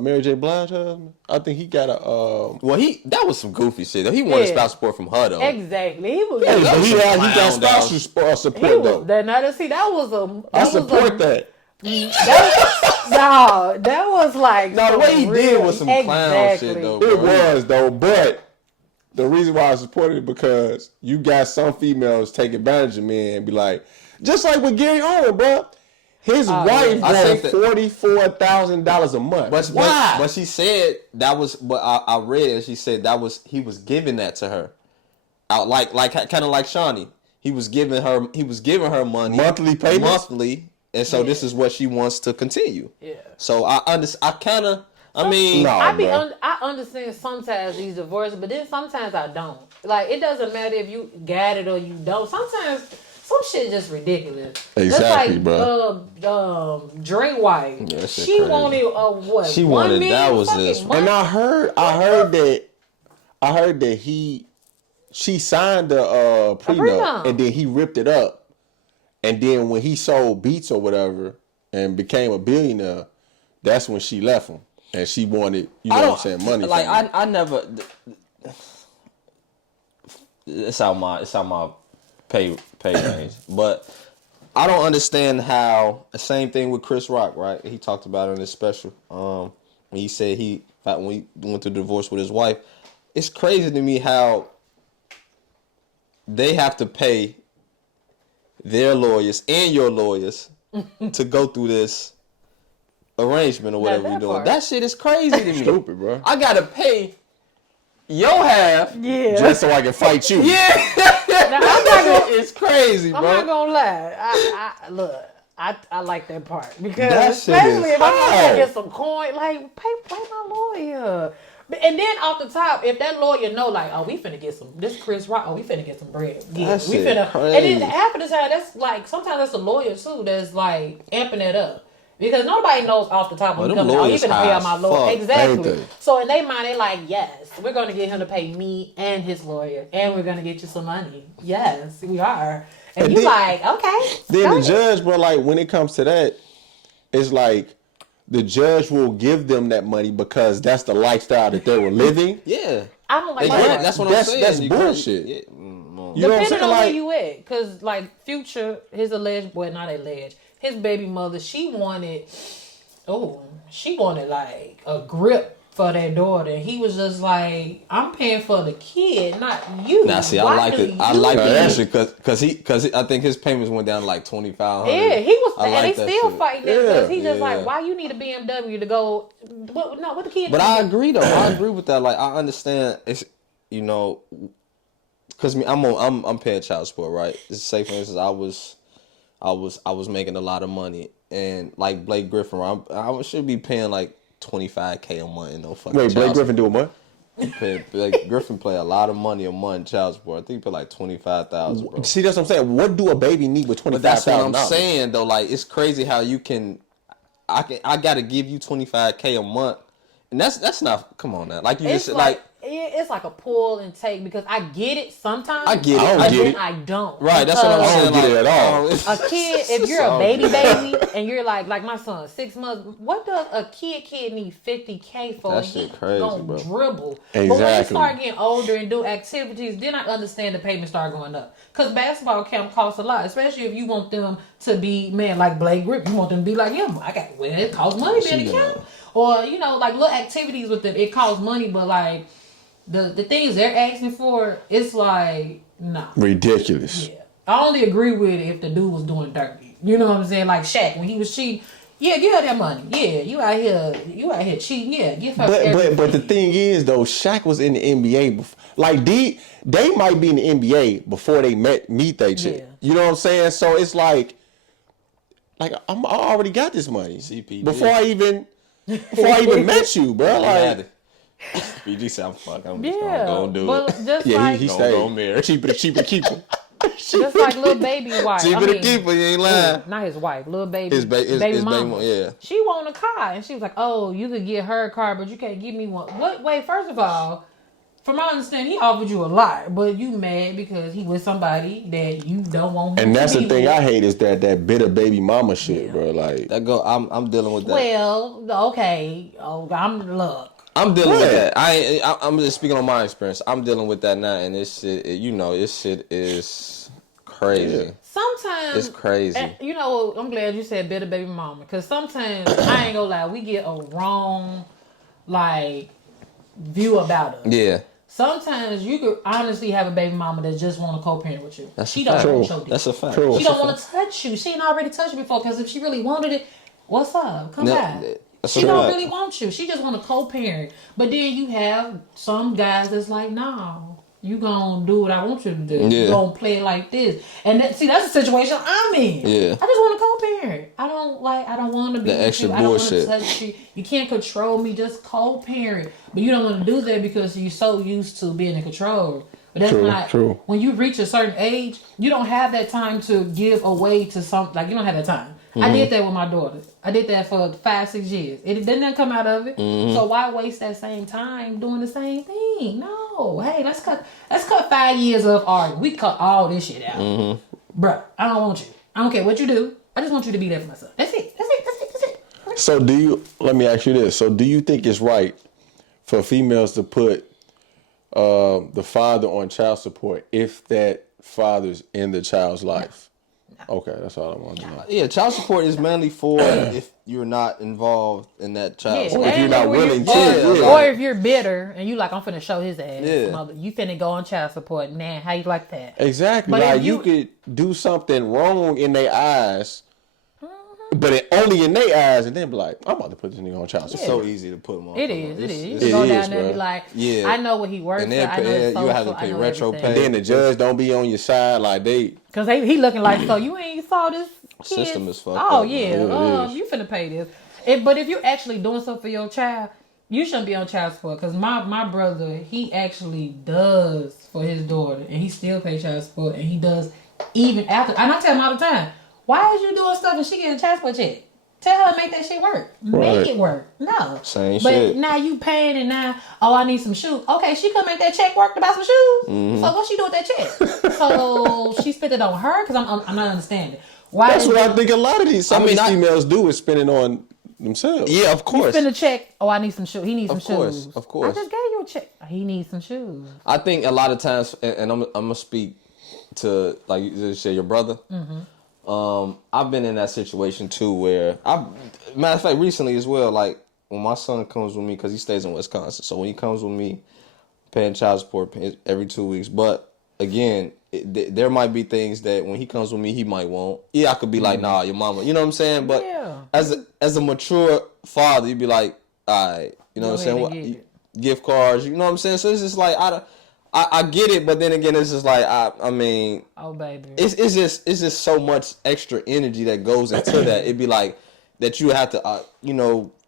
Mary J. Blige's husband? I think he got a. Well, that was some goofy shit. Though. He wanted Yeah. spouse support from her though. Exactly. He was. Hey, that but was he some got clown spousal He support though. was. That see, that was a. I That support that. That was like. No, the way he some did real- was some clown shit, though, bro. It was though, but the reason why I supported it because you got some females take advantage of men and be like, just like with Gary Owen, bro. His wife I won think that- $44,000 a month. Why? But she said that was. But I read it. She said that was he was giving that to her, out like kind of like Shawnee. He was giving her money Monthly payments? monthly, and so this is what she wants to continue. Yeah. So I kind of I mean, I understand sometimes these divorces, but then sometimes I don't. Like, it doesn't matter if you got it or you don't. Sometimes some shit just ridiculous. Exactly, bro. Drink wife. Yeah, she wanted what? She wanted that was this. And I heard that she signed the prenup and then he ripped it up, and then when he sold Beats or whatever and became a billionaire, that's when she left him and she wanted, you know what I'm saying, money. Like I never. It's out my pay range, but I don't understand how. The same thing with Chris Rock, right? He talked about it in his special. When he said when he went through divorce with his wife, it's crazy to me how they have to pay their lawyers and your lawyers to go through this arrangement or whatever you're doing. Part. That shit is crazy to me. Stupid, bro. I gotta pay your half, just so I can fight you. Yeah, now, it's crazy, bro. I'm not gonna lie. I like that part because especially if I'm gonna get some coin, like pay my lawyer. And then off the top, if that lawyer know, like, oh, we finna get some, this Chris Rock, oh, we finna get some bread. Yeah, we finna. Crazy. And then half of the time, that's like, sometimes that's the lawyer too that's like amping it up. Because nobody knows off the top when you come out, you finna pay out my lawyer. Exactly. So in their mind, they like, yes, we're gonna get him to pay me and his lawyer, and we're gonna get you some money. Yes, we are. And you like, okay. Then the judge, bro, like when it comes to that, it's like, the judge will give them that money because that's the lifestyle that they were living. Yeah. I don't like that. That's what I'm saying. That's bullshit. Yeah. You know what I'm saying? Depending on where you at. Because, like, Future, his his baby mother, she wanted, like, a grip for their daughter. He was just like, I'm paying for the kid, not you. Now, see, I like the answer because I think his payments went down to like $2,500. Yeah, he was, and they still fighting it because he just like, why you need a BMW to go? What the kid? But I agree though. I agree with that. Like, I understand. It's because I'm paying child support, right? Say for instance, I was making a lot of money, and like Blake Griffin, I should be paying like $25K a month in no fucking. Wait, Blake Griffin doing what? Blake Griffin play a lot of money a month in child support. I think he pay like $25,000, bro. See, that's what I'm saying. What do a baby need with $25,000? But that's what I'm saying though. Like, it's crazy how you can. I gotta give you $25K a month, and that's not. Come on now, like you just like. It's like a pull and take because I get it sometimes. I get it. I don't. Right, that's what I'm saying. I don't get it at all. A kid, if you're a baby and you're like my son, 6 months, what does a kid need $50K for? That shit crazy, bro. Dribble. Exactly. But when you start getting older and do activities, then I understand the payments start going up. Because basketball camp costs a lot, especially if you want them to be, like Blake Griffin, you want them to be like him. It costs money being a camp. Or, like little activities with them, it costs money, but like, the things they're asking for, it's like, nah. Ridiculous. Yeah. I only agree with it if the dude was doing dirty. You know what I'm saying? Like Shaq, when he was cheating, yeah, give her that money. Yeah, you out here cheating. Yeah, give her But the thing is, though, Shaq was in the NBA before. Like, they might be in the NBA before they meet that chick. Yeah. You know what I'm saying? So it's like I already got this money. CPG. Before I even met you, bro. Like, BG said, I'm just gonna do it. Just he stayed. Go marry. Cheaper to keep him. Just like little baby wife. Cheaper to keep her, you ain't lying. Not his wife, little baby. His baby mama. Yeah. She want a car, and she was like, "Oh, you could get her a car, but you can't give me one." What? Wait, first of all, from my understanding, he offered you a lot, but you mad because he with somebody that you don't want. And that's the thing I hate is that bitter baby mama shit, bro. Like that go. I'm dealing with that. Well, okay. I'm dealing with that. I'm just speaking on my experience. I'm dealing with that now, and this shit, this shit is crazy. Yeah. Sometimes it's crazy. I'm glad you said bitter baby mama, because sometimes I ain't gonna lie, we get a wrong view about us. Yeah. Sometimes you could honestly have a baby mama that just want to co-parent with you. She don't want your dick. That's a fact. True. She don't want to touch you. She ain't already touched you before, because if she really wanted it, what's up? Come back. She don't really want you. She just want to co-parent. But then you have some guys that's like, no, You gonna do what I want you to do. Yeah. You gonna play it like this. And that's the situation I'm in. Yeah. I just want to co-parent. I don't want to be the extra you. bullshit. I don't want to touch you. You can't control me. Just co-parent. But you don't want to do that because you're so used to being in control. But that's not true. When you reach a certain age, you don't have that time to give away to something. Like, you don't have that time. I did that with my daughter. I did that for 5-6 years. It didn't come out of it. So why waste that same time doing the same thing? No. Hey, let's cut 5 years of arguing. We cut all this shit out. Bruh, I don't want you. I don't care what you do. I just want you to be there for my son. That's it. So let me ask you this. So do you think it's right for females to put the father on child support if that father's in the child's life? Okay, that's all I want to know. Yeah, child support is mainly for if you're not involved in that child. Or if you're not willing to. Or if you're bitter and you like, I'm finna show his ass. Yeah. Mother, you finna go on child support. Man, how you like that? Exactly. But like if you could do something wrong in their eyes, but only in their eyes, and then be like, I'm about to put this nigga on child support. It's so easy to put them on. It is. You it can go is, down there and bro. be like, Yeah. I know what he works And for. then I know his you have to social, pay I know retro everything. And then the judge don't be on your side like they. Because he looking like, so you ain't saw this kid? System is fucked Oh, up, yeah. man. It is. You finna pay this. But if you're actually doing something for your child, you shouldn't be on child support. Because my brother, he actually does for his daughter. And he still pays child support. And he does even after. And I tell him all the time, why is you doing stuff and she getting a child support check? Tell her to make that shit work. Right. Make it work. No. Same but shit. now you paying and now, I need some shoes. Okay, she come make that check work to buy some shoes. So what she do with that check? So she spent it on her? Because I'm not understanding. Why That's what I think a lot of these females do is spend it on themselves. Yeah, of you course. spend a check? I need some shoes. He needs some course, shoes. of course. I just gave you a check. He needs some shoes. I think a lot of times, and I'm gonna speak to, like you said, your brother. I've been in that situation too, where matter of fact, recently as well. Like when my son comes with me, because he stays in Wisconsin, so when he comes with me, paying child support every 2 weeks. But again, there might be things that when he comes with me, he might want. Yeah, I could be like, nah, your mama. You know what I'm saying? But as a mature father, you'd be like, all right, you know what I'm saying? Gift cards, you know what I'm saying? So it's just like I get it, but then again, it's just like I mean, oh baby, it's just so much extra energy that goes into that. It'd be like that you have to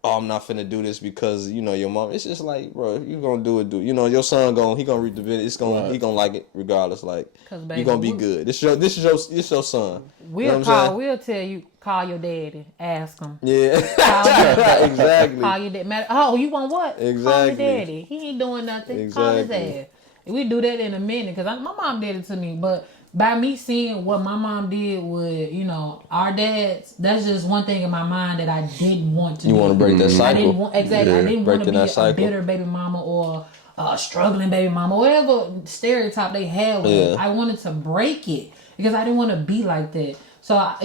I'm not finna do this because your mom. It's just like, bro, if you gonna do it, your son he gonna read the video. He gonna like it regardless. Like you gonna be good. This is your son. We'll tell you, call your daddy, ask him. Yeah, exactly. Call your daddy. Oh, you want what? Exactly. Call your daddy. He ain't doing nothing. Exactly. Call his ass. We do that in a minute because my mom did it to me, but by me seeing what my mom did with our dads, that's just one thing in my mind that I didn't want to. You want to break that cycle? I didn't want I didn't want to be a bitter baby mama or a struggling baby mama, whatever stereotype they had with it. I wanted to break it because I didn't want to be like that. So, I'm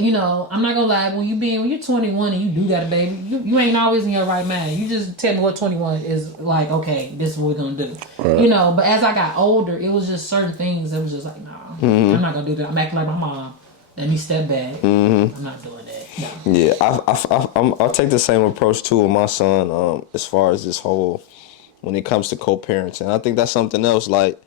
not going to lie. When you're 21 and you do got a baby, you ain't always in your right mind. You just tell me what 21 is like, okay, this is what we're going to do. Right. But as I got older, it was just certain things that was just like, nah, I'm not going to do that. I'm acting like my mom. Let me step back. I'm not doing that. No. Yeah, I'll take the same approach too with my son as far as this whole, when it comes to co-parenting. I think that's something else, like,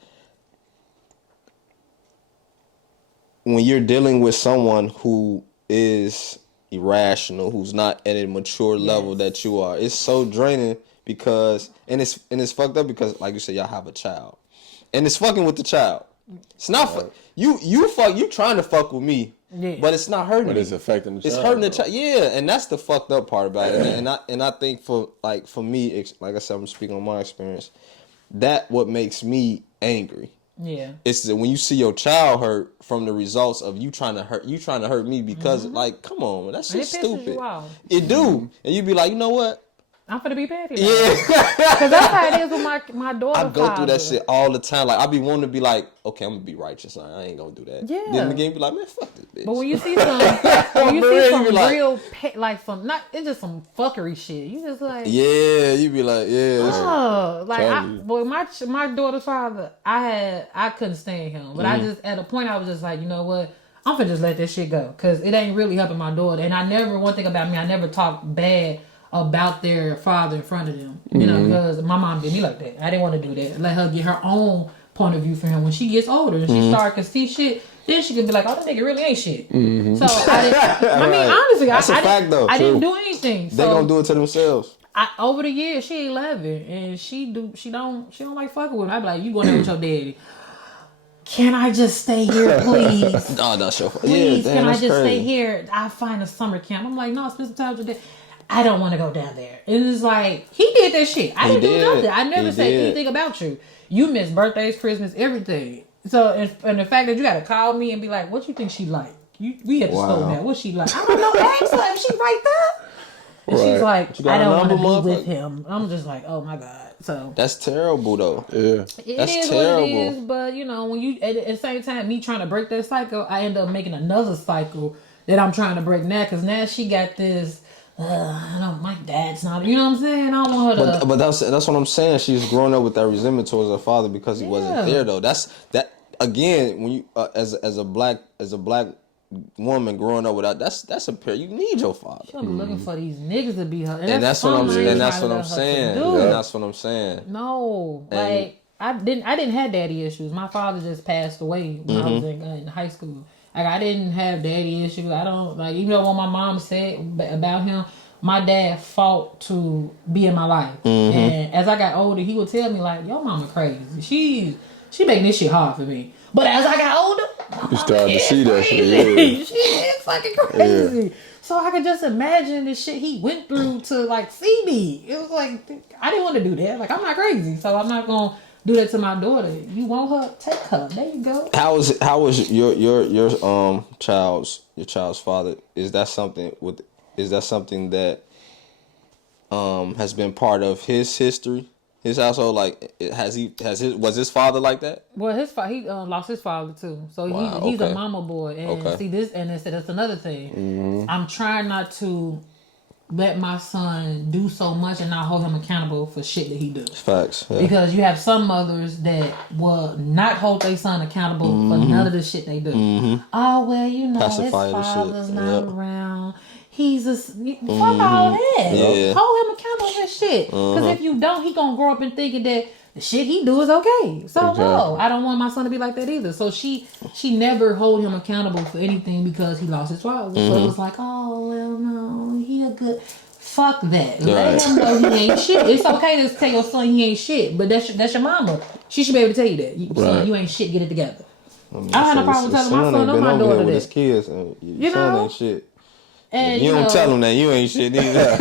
when you're dealing with someone who is irrational, who's not at a mature level that you are, it's so draining because it's fucked up because, like you said, y'all have a child, and it's fucking with the child. It's not you trying to fuck with me, but it's not hurting. But it's affecting the child. It's hurting the child. Yeah, and that's the fucked up part about it. And I think for me, like I said, I'm speaking on my experience. That what makes me angry. Yeah, it's that when you see your child hurt from the results of you trying to hurt me because like, come on, man, that's just stupid. It do, and you be like, you know what? I'm finna be petty. Yeah, because that's how it is with my daughter. I go through that shit all the time. Like I be wanting to be like, okay, I'm gonna be righteous. I ain't gonna do that. Yeah. Then the game be like, man, fuck this bitch. But when you see some, real it's just some fuckery shit. You just like, yeah, you be like, yeah. My daughter's father, I couldn't stand him, but I just at a point I was just like, you know what? I'm finna just let this shit go because it ain't really helping my daughter. And one thing about me, I never talk bad about their father in front of them, because my mom did me like that. I didn't want to do that. Let her get her own point of view for him. When she gets older and she start to see shit, then she could be like, oh, that nigga really ain't shit. Mm-hmm. So I mean, honestly, that's a fact though. I didn't do anything. So they gonna do it to themselves. Over the years, she 11 and she don't like fucking with me. I be like, you going there with your daddy? Can I just stay here, please? No, that's your fault. Please, yeah, can I just stay here? I'll find a summer camp. I'm like, no, spend some time with your dad. I don't want to go down there. And it's like, he did that shit. I didn't do nothing. I never said anything about you. You miss birthdays, Christmas, everything. So, and the fact that you got to call me and be like, what you think she like? We at the store now. What she like? I don't know. Ask her if she right there. And she's like, I don't want to be with him. I'm just like, oh my God. So that's terrible though. Yeah. It is terrible. What it is, but you know, when you at the same time me trying to break that cycle, I end up making another cycle that I'm trying to break now, because now she got this I don't, my dad's not, you know what I'm saying? I don't want her to. But that's what I'm saying. She's growing up with that resentment towards her father because he wasn't there though. That's again, when you as a black woman growing up without that's a pair. You need your father. She'll be looking for these niggas to be her, and that's what I'm saying. And that's what I'm saying. No, like I didn't have daddy issues. My father just passed away when I was in high school. Like I didn't have daddy issues. I don't like, even though what my mom said about him, my dad fought to be in my life. And as I got older, he would tell me like, "Your mama crazy. She making this shit hard for me." But as I got older, you started to see that shit. Yeah. She is fucking crazy. Yeah. So I could just imagine the shit he went through to like see me. It was like, I didn't want to do that. Like, I'm not crazy, so I'm not gonna do that to my daughter. You want her? Take her. There you go. How was your child's father? Is that something that has been part of his history? His household, like, was his father like that? Well, he lost his father too, so he's a mama boy. And see this, and that's another thing. I'm trying not to let my son do so much and not hold him accountable for shit that he does. Facts. Yeah. Because you have some mothers that will not hold their son accountable for none of the shit they do. Oh well, you know, his father's not around. He's fuck all that. Yeah. Hold him accountable for shit. Because if you don't, he gonna grow up and thinking that the shit he do is okay. So no, I don't want my son to be like that either. So she never hold him accountable for anything because he lost his father. So it was like, oh well, no, he a good. Fuck that. Let him know he ain't shit. It's okay to tell your son he ain't shit, but that's your mama. She should be able to tell you that. Son, you ain't shit. Get it together. I don't have no problem telling my son or my daughter that. His kids, and your son ain't shit. And you don't tell him that you ain't shit either.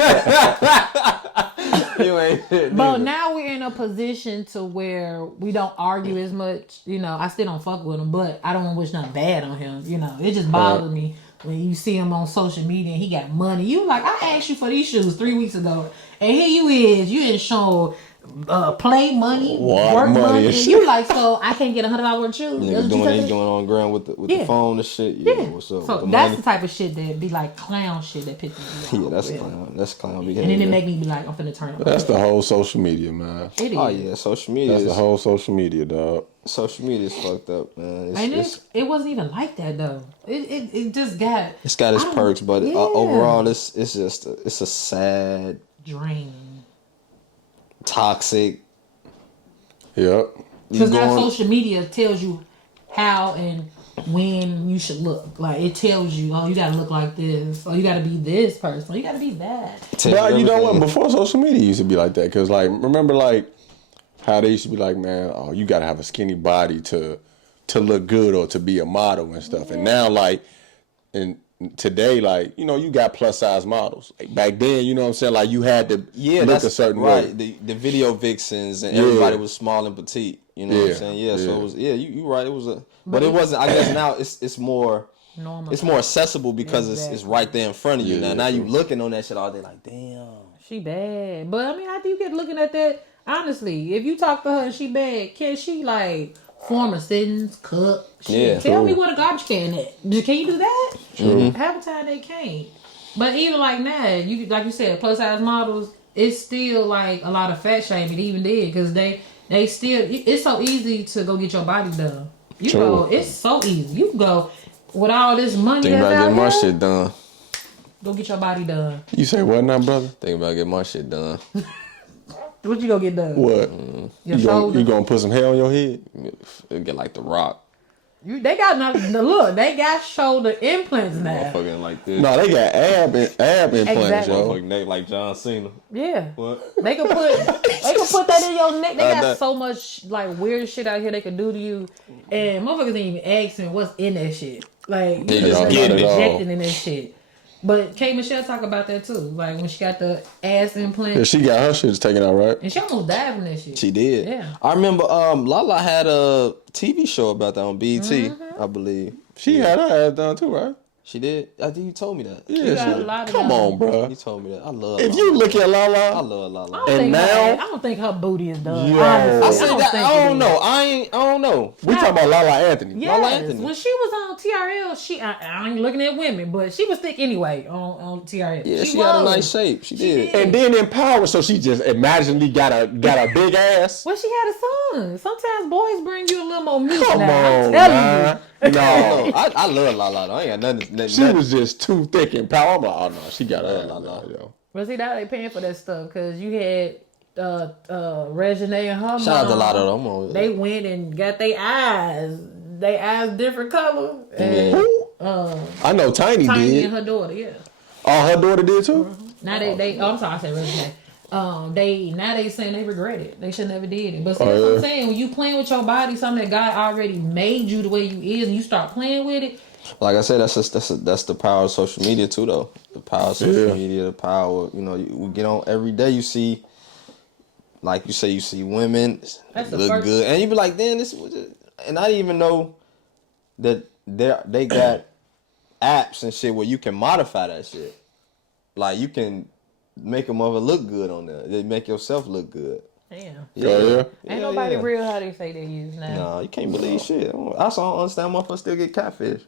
You ain't shit. But now we're in a position to where we don't argue as much. You know, I still don't fuck with him, but I don't want to wish nothing bad on him. You know, it just bothers me when you see him on social media and he got money. You like, I asked you for these shoes 3 weeks ago, and here you ain't showing play money, work money. And you like, so I can't get $100 worth of shoes. He's going on ground with the phone and shit. Yeah, what's up? So that's the type of shit that be like clown shit that pisses me off. Yeah, that's clown. That's clown behavior. And then it make me be like, I'm finna turn. That's the whole social media, man. It is. Oh yeah, social media. That's the whole social media, dog. Social media is fucked up, man. It wasn't even like that though. It just got. It's got its perks, but overall, it's just a sad drain. Toxic. Yep. Because now social media tells you how and when you should look. Like, it tells you, oh, you gotta look like this, or you gotta be this person, or you gotta be that. But you know what? Before social media used to be like that, because like, remember like how they used to be like, man, oh, you gotta have a skinny body to look good or to be a model and stuff. And now like, and today, like, you know, you got plus size models. Like back then, you know what I'm saying? Like, you had to look a certain way. The video vixens and everybody was small and petite. You know what I'm saying? Yeah. So it was. Yeah, you right. It was but it wasn't. I guess now it's more normal. It's more accessible because it's right there in front of you now. Now you looking on that shit all day like, damn, she bad. But I mean, after you get looking at that, honestly, if you talk to her and she bad, can she like form a sentence, cook? Tell me what a garbage can is. Can you do that? Half the time they can't. But even like now, you like you said, plus size models, it's still like a lot of fat shaming even did, because they still, it's so easy to go get your body done. You go, it's so easy. You can go with all this money that's out here. Think about getting my shit done. Go get your body done. You say what now, brother? Think about getting my shit done. What you gonna get done? What? You gonna put some hair on your head? It'll get like The Rock. They got shoulder implants now. Motherfucking like this. No, they got ab implants, Exactly. yo. Motherfucking neck like John Cena. Yeah. What? They can put that in your neck. They got so much like weird shit out here they can do to you, and motherfuckers ain't even asking what's in that shit. Like They you just get it. injecting in that shit. But K. Michelle talk about that too. Like when she got the ass implant. Yeah, she got her shit taken out, right? And she almost died from that shit. She did. Yeah. I remember Lala had a TV show about that on BET, I believe. She had her ass done too, right? She did? I think you told me that. Yeah, got a lot of come them. on, bro. You told me that. I love If Lala. you look at I Lala, love Lala. I don't think her booty is done. Yo. Honestly. I said that. think I it don't is. know. I don't know. we talking about Lala Anthony. Yes. Lala Anthony. When she was on TRL, I ain't looking at women, but she was thick anyway on TRL. Yeah, she had a nice shape. She did. And then in Power, so she just imaginally got a big ass. Well, she had a son. Sometimes boys bring you a little more meat. Come now. on, I'm telling man. you. No. I love Lala though. I ain't got nothing. She was just too thick in Power. I'm like, oh no, she got her Lala. yo. But see, now they paying for that stuff because you had Regine and her Shout out to mom. Lala though. They went and got their eyes different color. And, Who? I know Tiny did. and her daughter, yeah. Oh, her daughter did too? Now I'm sorry, I said Regine. They saying they regret it. They should never did it. But see, that's what I'm saying. When you playing with your body, something that God already made you the way you is, and you start playing with it. Like I said, that's the power of social media too, though. The power of social media, the power. We get on every day. You see, like you say, you see women look good, and you be like, "Damn, this." And I didn't even know that they got apps and shit where you can modify that shit. Like you can make a mother look good on there. They make yourself look good. Damn. Yeah. Ain't nobody real how they say they use now. Nah, you can't believe shit. I also don't understand motherfuckers still get catfish.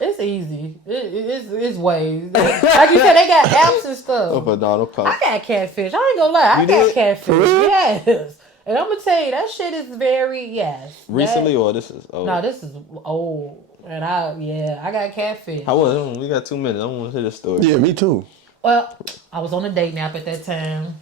It's easy. It's ways. Like you said, they got apps and stuff. I got catfish. I ain't gonna lie. I got catfish. Yes. And I'm gonna tell you, that shit is very, Recently or this is old? No, this is old. And I got catfish. How was it? We got 2 minutes. I want to hear this story. Yeah, me too. Well, I was on a dating app at that time.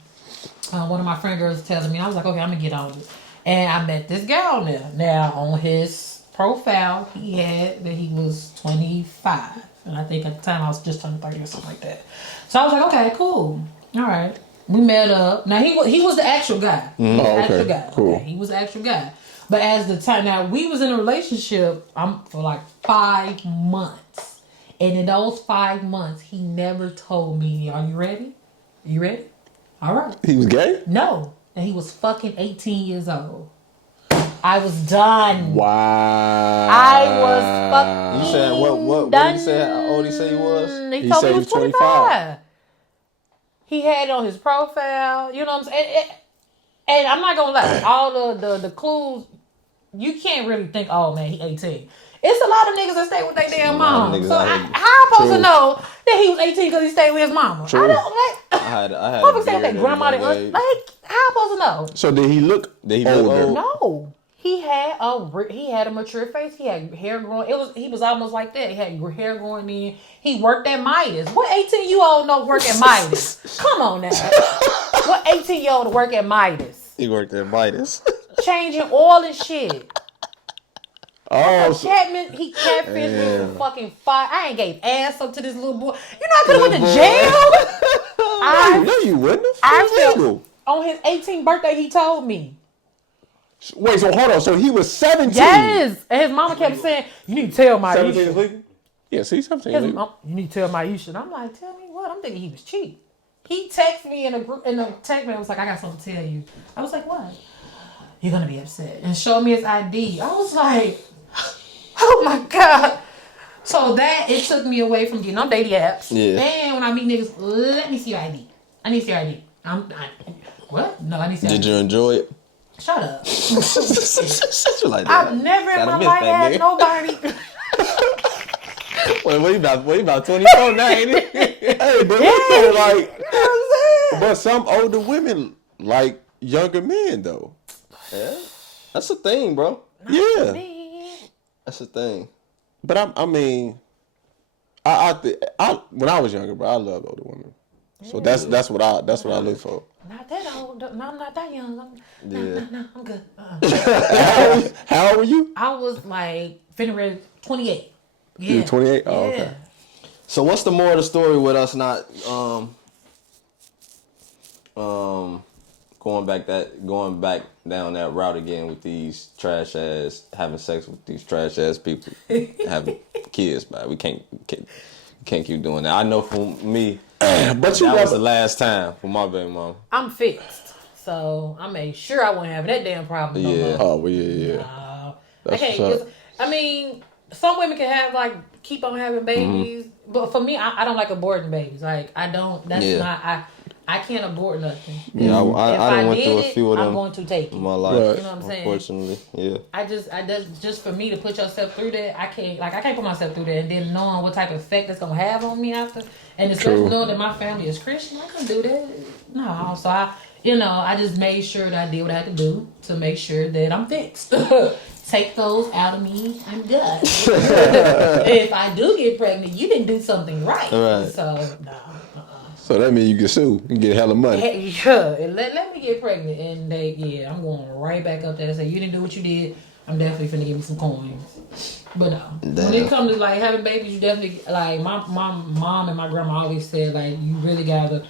One of my friend girls telling me, I was like, okay, I'm gonna get on it. And I met this guy there. Now, on his profile, he had that he was 25. And I think at the time I was just turning 30 or something like that. So I was like, okay, cool. All right. We met up. Now, he was the actual guy. Mm-hmm. Oh, okay. Actual guy. Cool. Okay, he was the actual guy. But as the time, now we was in a relationship for like 5 months. And in those 5 months, he never told me, are you ready? You ready? All right. He was gay? No. And he was fucking 18 years old. I was done. Wow. I was fucking You said what you said? How old he said he was? He told me he was 25. He had it on his profile. You know what I'm saying? And I'm not going to lie. All the clues, you can't really think, oh, man, he 18. It's a lot of niggas that stay with their damn mom. So how I supposed to know that he was 18 because he stayed with his mama? True. I don't like. I had. Motherfuckers say that grandma didn't like. How I supposed to know? So did he look older? old? No, he had a mature face. He had hair growing. He was almost like that. He had hair growing in. He worked at Midas. What 18-year-old know work at Midas? Come on now. What 18-year-old work at Midas? He worked at Midas. Changing oil and shit. Oh, Chapman, he catfished me for fucking 5. I ain't gave ass up to this little boy. You know I could have went to jail. no, you wouldn't have. I felt on his 18th birthday. He told me. Wait, so hold on. So he was 17. Yes, and his mama kept saying, "You need to tell Myesha." 17 is legal? Yeah, see, 17 is legal. You need to tell Myesha. And I'm like, tell me what? I'm thinking he was cheap. He texted me in a group, in a text me. I was like, I got something to tell you. I was like, what? You're gonna be upset. And showed me his ID. I was like, oh my God. So that, it took me away from getting on dating apps. Yeah. And when I meet niggas, let me see your ID. I need to see your ID. What? No, I need to see your ID. Did you enjoy it? Shut up. You like that? I've never in my life had nobody. What about 24 now, ain't it? Hey, but Yeah. like, You know what I'm saying? but some older women like younger men though. Yeah. That's a thing, bro. Yeah. That's a thing. But I mean, when I was younger, bro, I loved older women. So that's what I look for. Not that old. No, I'm not that young. No, I'm good. How old were you? I was like finna 28. Yeah. You were 28? Oh, yeah. okay. So what's the moral of the story with us not going back down that route again with these trash ass having sex with these trash ass people having kids, man. We can't keep doing that. I know for me, but that was the last time for my baby mom. I'm fixed, so I made sure I wasn't having that damn problem. Yeah. No more. Oh, well, yeah. I can't. I mean, some women can have keep on having babies, but for me, I don't like aborting babies. Like I don't. That's not. I can't abort nothing. Yeah, I went through a few of them. I'm going to take it. In my life, you know what I'm saying? Unfortunately, yeah. I just for me to put yourself through that, I can't put myself through that, and then knowing what type of effect that's gonna have on me after, and especially knowing that my family is Christian, I couldn't do that. No, so I just made sure that I did what I had to do to make sure that I'm fixed. Take those out of me, I'm good. If I do get pregnant, you didn't do something right. So no. So that means you can sue. You can get hella money. Yeah, let me get pregnant, and I'm going right back up there and say you didn't do what you did. I'm definitely finna give me some coins. But no, when it comes to having babies, you definitely my mom and my grandma always said you really gotta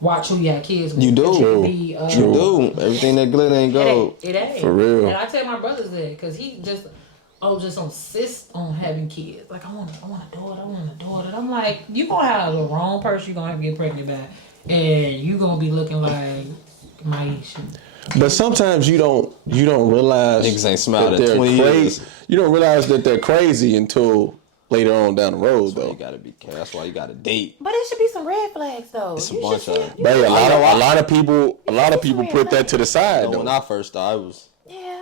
watch who you have kids with. You do. You do. Everything that glitter ain't gold. It ain't. For real. And I tell my brothers that because he just insist on having kids. I want a daughter. And I'm like, you gonna have the wrong person you're gonna have to get pregnant by, and you gonna be looking like Myesha. But sometimes you don't realize niggas ain't smiled that in 20 years. You don't realize that they're crazy until later on down the road, though. You gotta be careful. That's why you gotta date. But it should be some red flags, though. It's a bunch of them. Baby, a lot of people put that to the side. When I first started,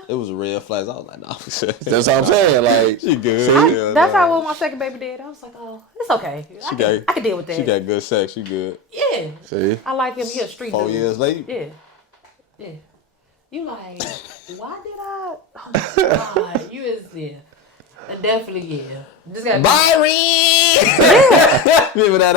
it was a red flag. I was like, nah. That's what I'm saying. She good. That's how I was with my second baby dad. I was like, oh, it's okay. I can deal with that. She got good sex. She good. Yeah. See? I like him. He a street 4 dude. years later. Yeah. You why did I? Oh my God. You is, And definitely, Just gotta Remember that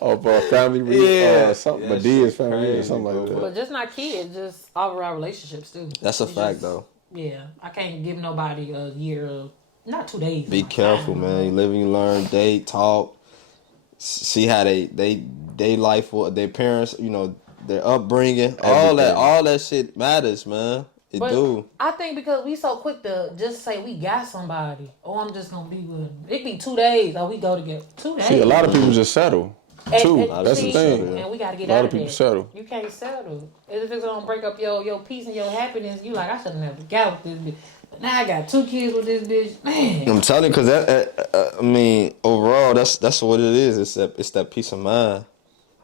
off family reunion, something. Medea's family reunion, something like that. But just not kids, just overall relationships too. That's a fact, though. Yeah, I can't give nobody a year, not 2 days. Be careful, man. You live and you learn. Date, talk. See how they life, their parents, their upbringing, Everything. all that shit matters, man. It do. I think because we so quick to just say we got somebody, I'm just gonna be with them. It be 2 days, we go together. 2 days. See, a lot of people just settle. Too. That's the thing. And we gotta get a lot out of people that. settle. You can't settle. If it's gonna break up your peace and your happiness, you I should have never got with this bitch. But now I got 2 kids with this bitch. Man. I'm telling you, because overall, that's what it is. It's that peace of mind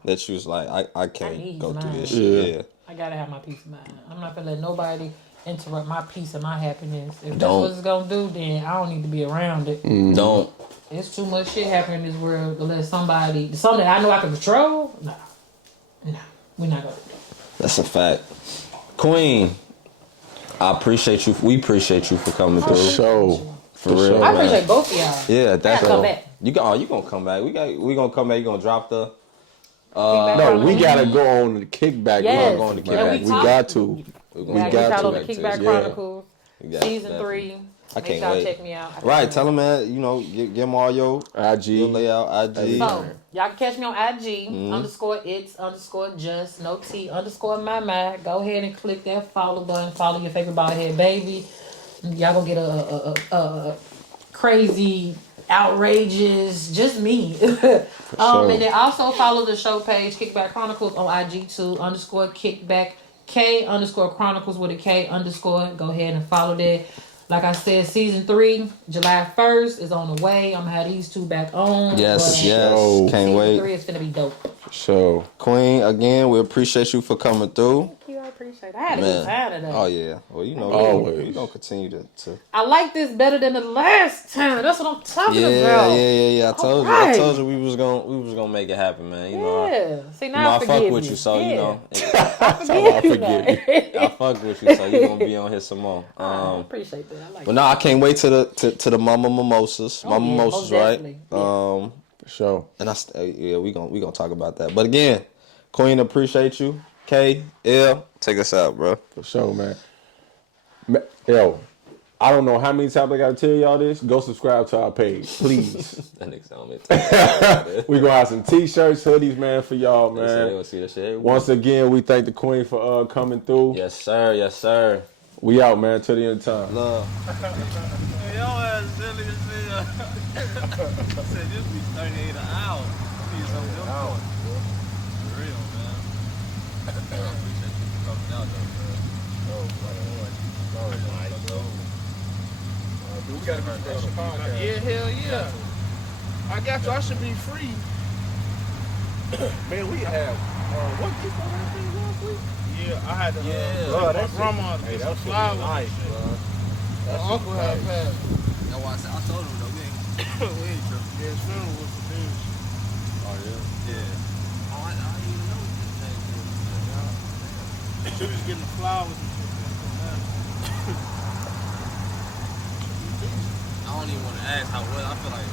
that you was like, I can't go through this shit. Yeah. I gotta have my peace of mind. I'm not gonna let nobody interrupt my peace and my happiness. If that's what it's gonna do, then I don't need to be around it. Don't. It's too much shit happening in this world to let something that I know I can control. Nah, we're not gonna do that. That's a fact. Queen, I appreciate you. We appreciate you for coming through. For real, I appreciate both of y'all. Yeah, that's come back. You gonna come back. We gonna come back. You gonna drop the. No, we gotta go on the Kickback. Yes. We gotta go on the Kickback. We got to. We got to. On the Kickback Chronicles, season 3. I can't y'all wait. Check me out. Right, tell them, man. Give them all your IG, your layout, IG. So y'all can catch me on IG _it's_just no T _my. Go ahead and click that follow button. Follow your favorite baldhead baby. Y'all gonna get a crazy, outrageous, just me. And then also follow the show page Kickback Chronicles on IG too _Kickback K_Chronicles with a K _. Go ahead and follow that. Like I said, season 3, July 1st is on the way. I'm gonna have these 2 back on. Yes. Can't wait. Season 3 is gonna be dope. So, Queen, again, we appreciate you for coming through. Thank you, I appreciate it. I had a good time today. Oh yeah. Well, always. we gonna continue to. I like this better than the last time. That's what I'm talking about. Yeah. I told you we was gonna make it happen, man. See, now I fuck with you, so I forgive you. I fuck with you, so you gonna be on here some more. I appreciate that. I like but no, I can't wait to the Mama Mimosas. Mimosas, right? Yeah. For sure. And we gonna talk about that. But again, Queen, appreciate you. K, L, take us out, bro. For sure, man. Yo, I don't know how many times I gotta tell y'all this. Go subscribe to our page, please. That nigga sound me. We gonna have some t-shirts, hoodies, man, for y'all, man. They gonna see that shit. Once again, we thank the Queen for coming through. Yes, sir. Yes, sir. We out, man. Till the end of time. Love. Hey, y'all ass silly as hell. I said this be 38 an hour. Need something else. For real, man. I appreciate you for coming out, though, man. We gotta be special podcast. Yeah, hell yeah. I got you. I should be free. Man, we have what people happened last week? Yeah, I had to. My grandma. Hey, that was nice, bro. My uncle had passed. That's why I told him though, we ain't tripping. Yeah, his funeral was the news. Oh yeah. Yeah. I didn't even know this thing. She was getting the flowers and shit. I don't even want to ask how it was. I feel like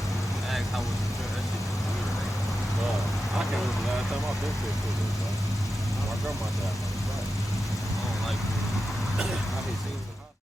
ask how was the trip. That shit was weird. I can't remember the last time I've been to a funeral, bro. My grandma died on the Friday. I don't like it. I hate seeing them.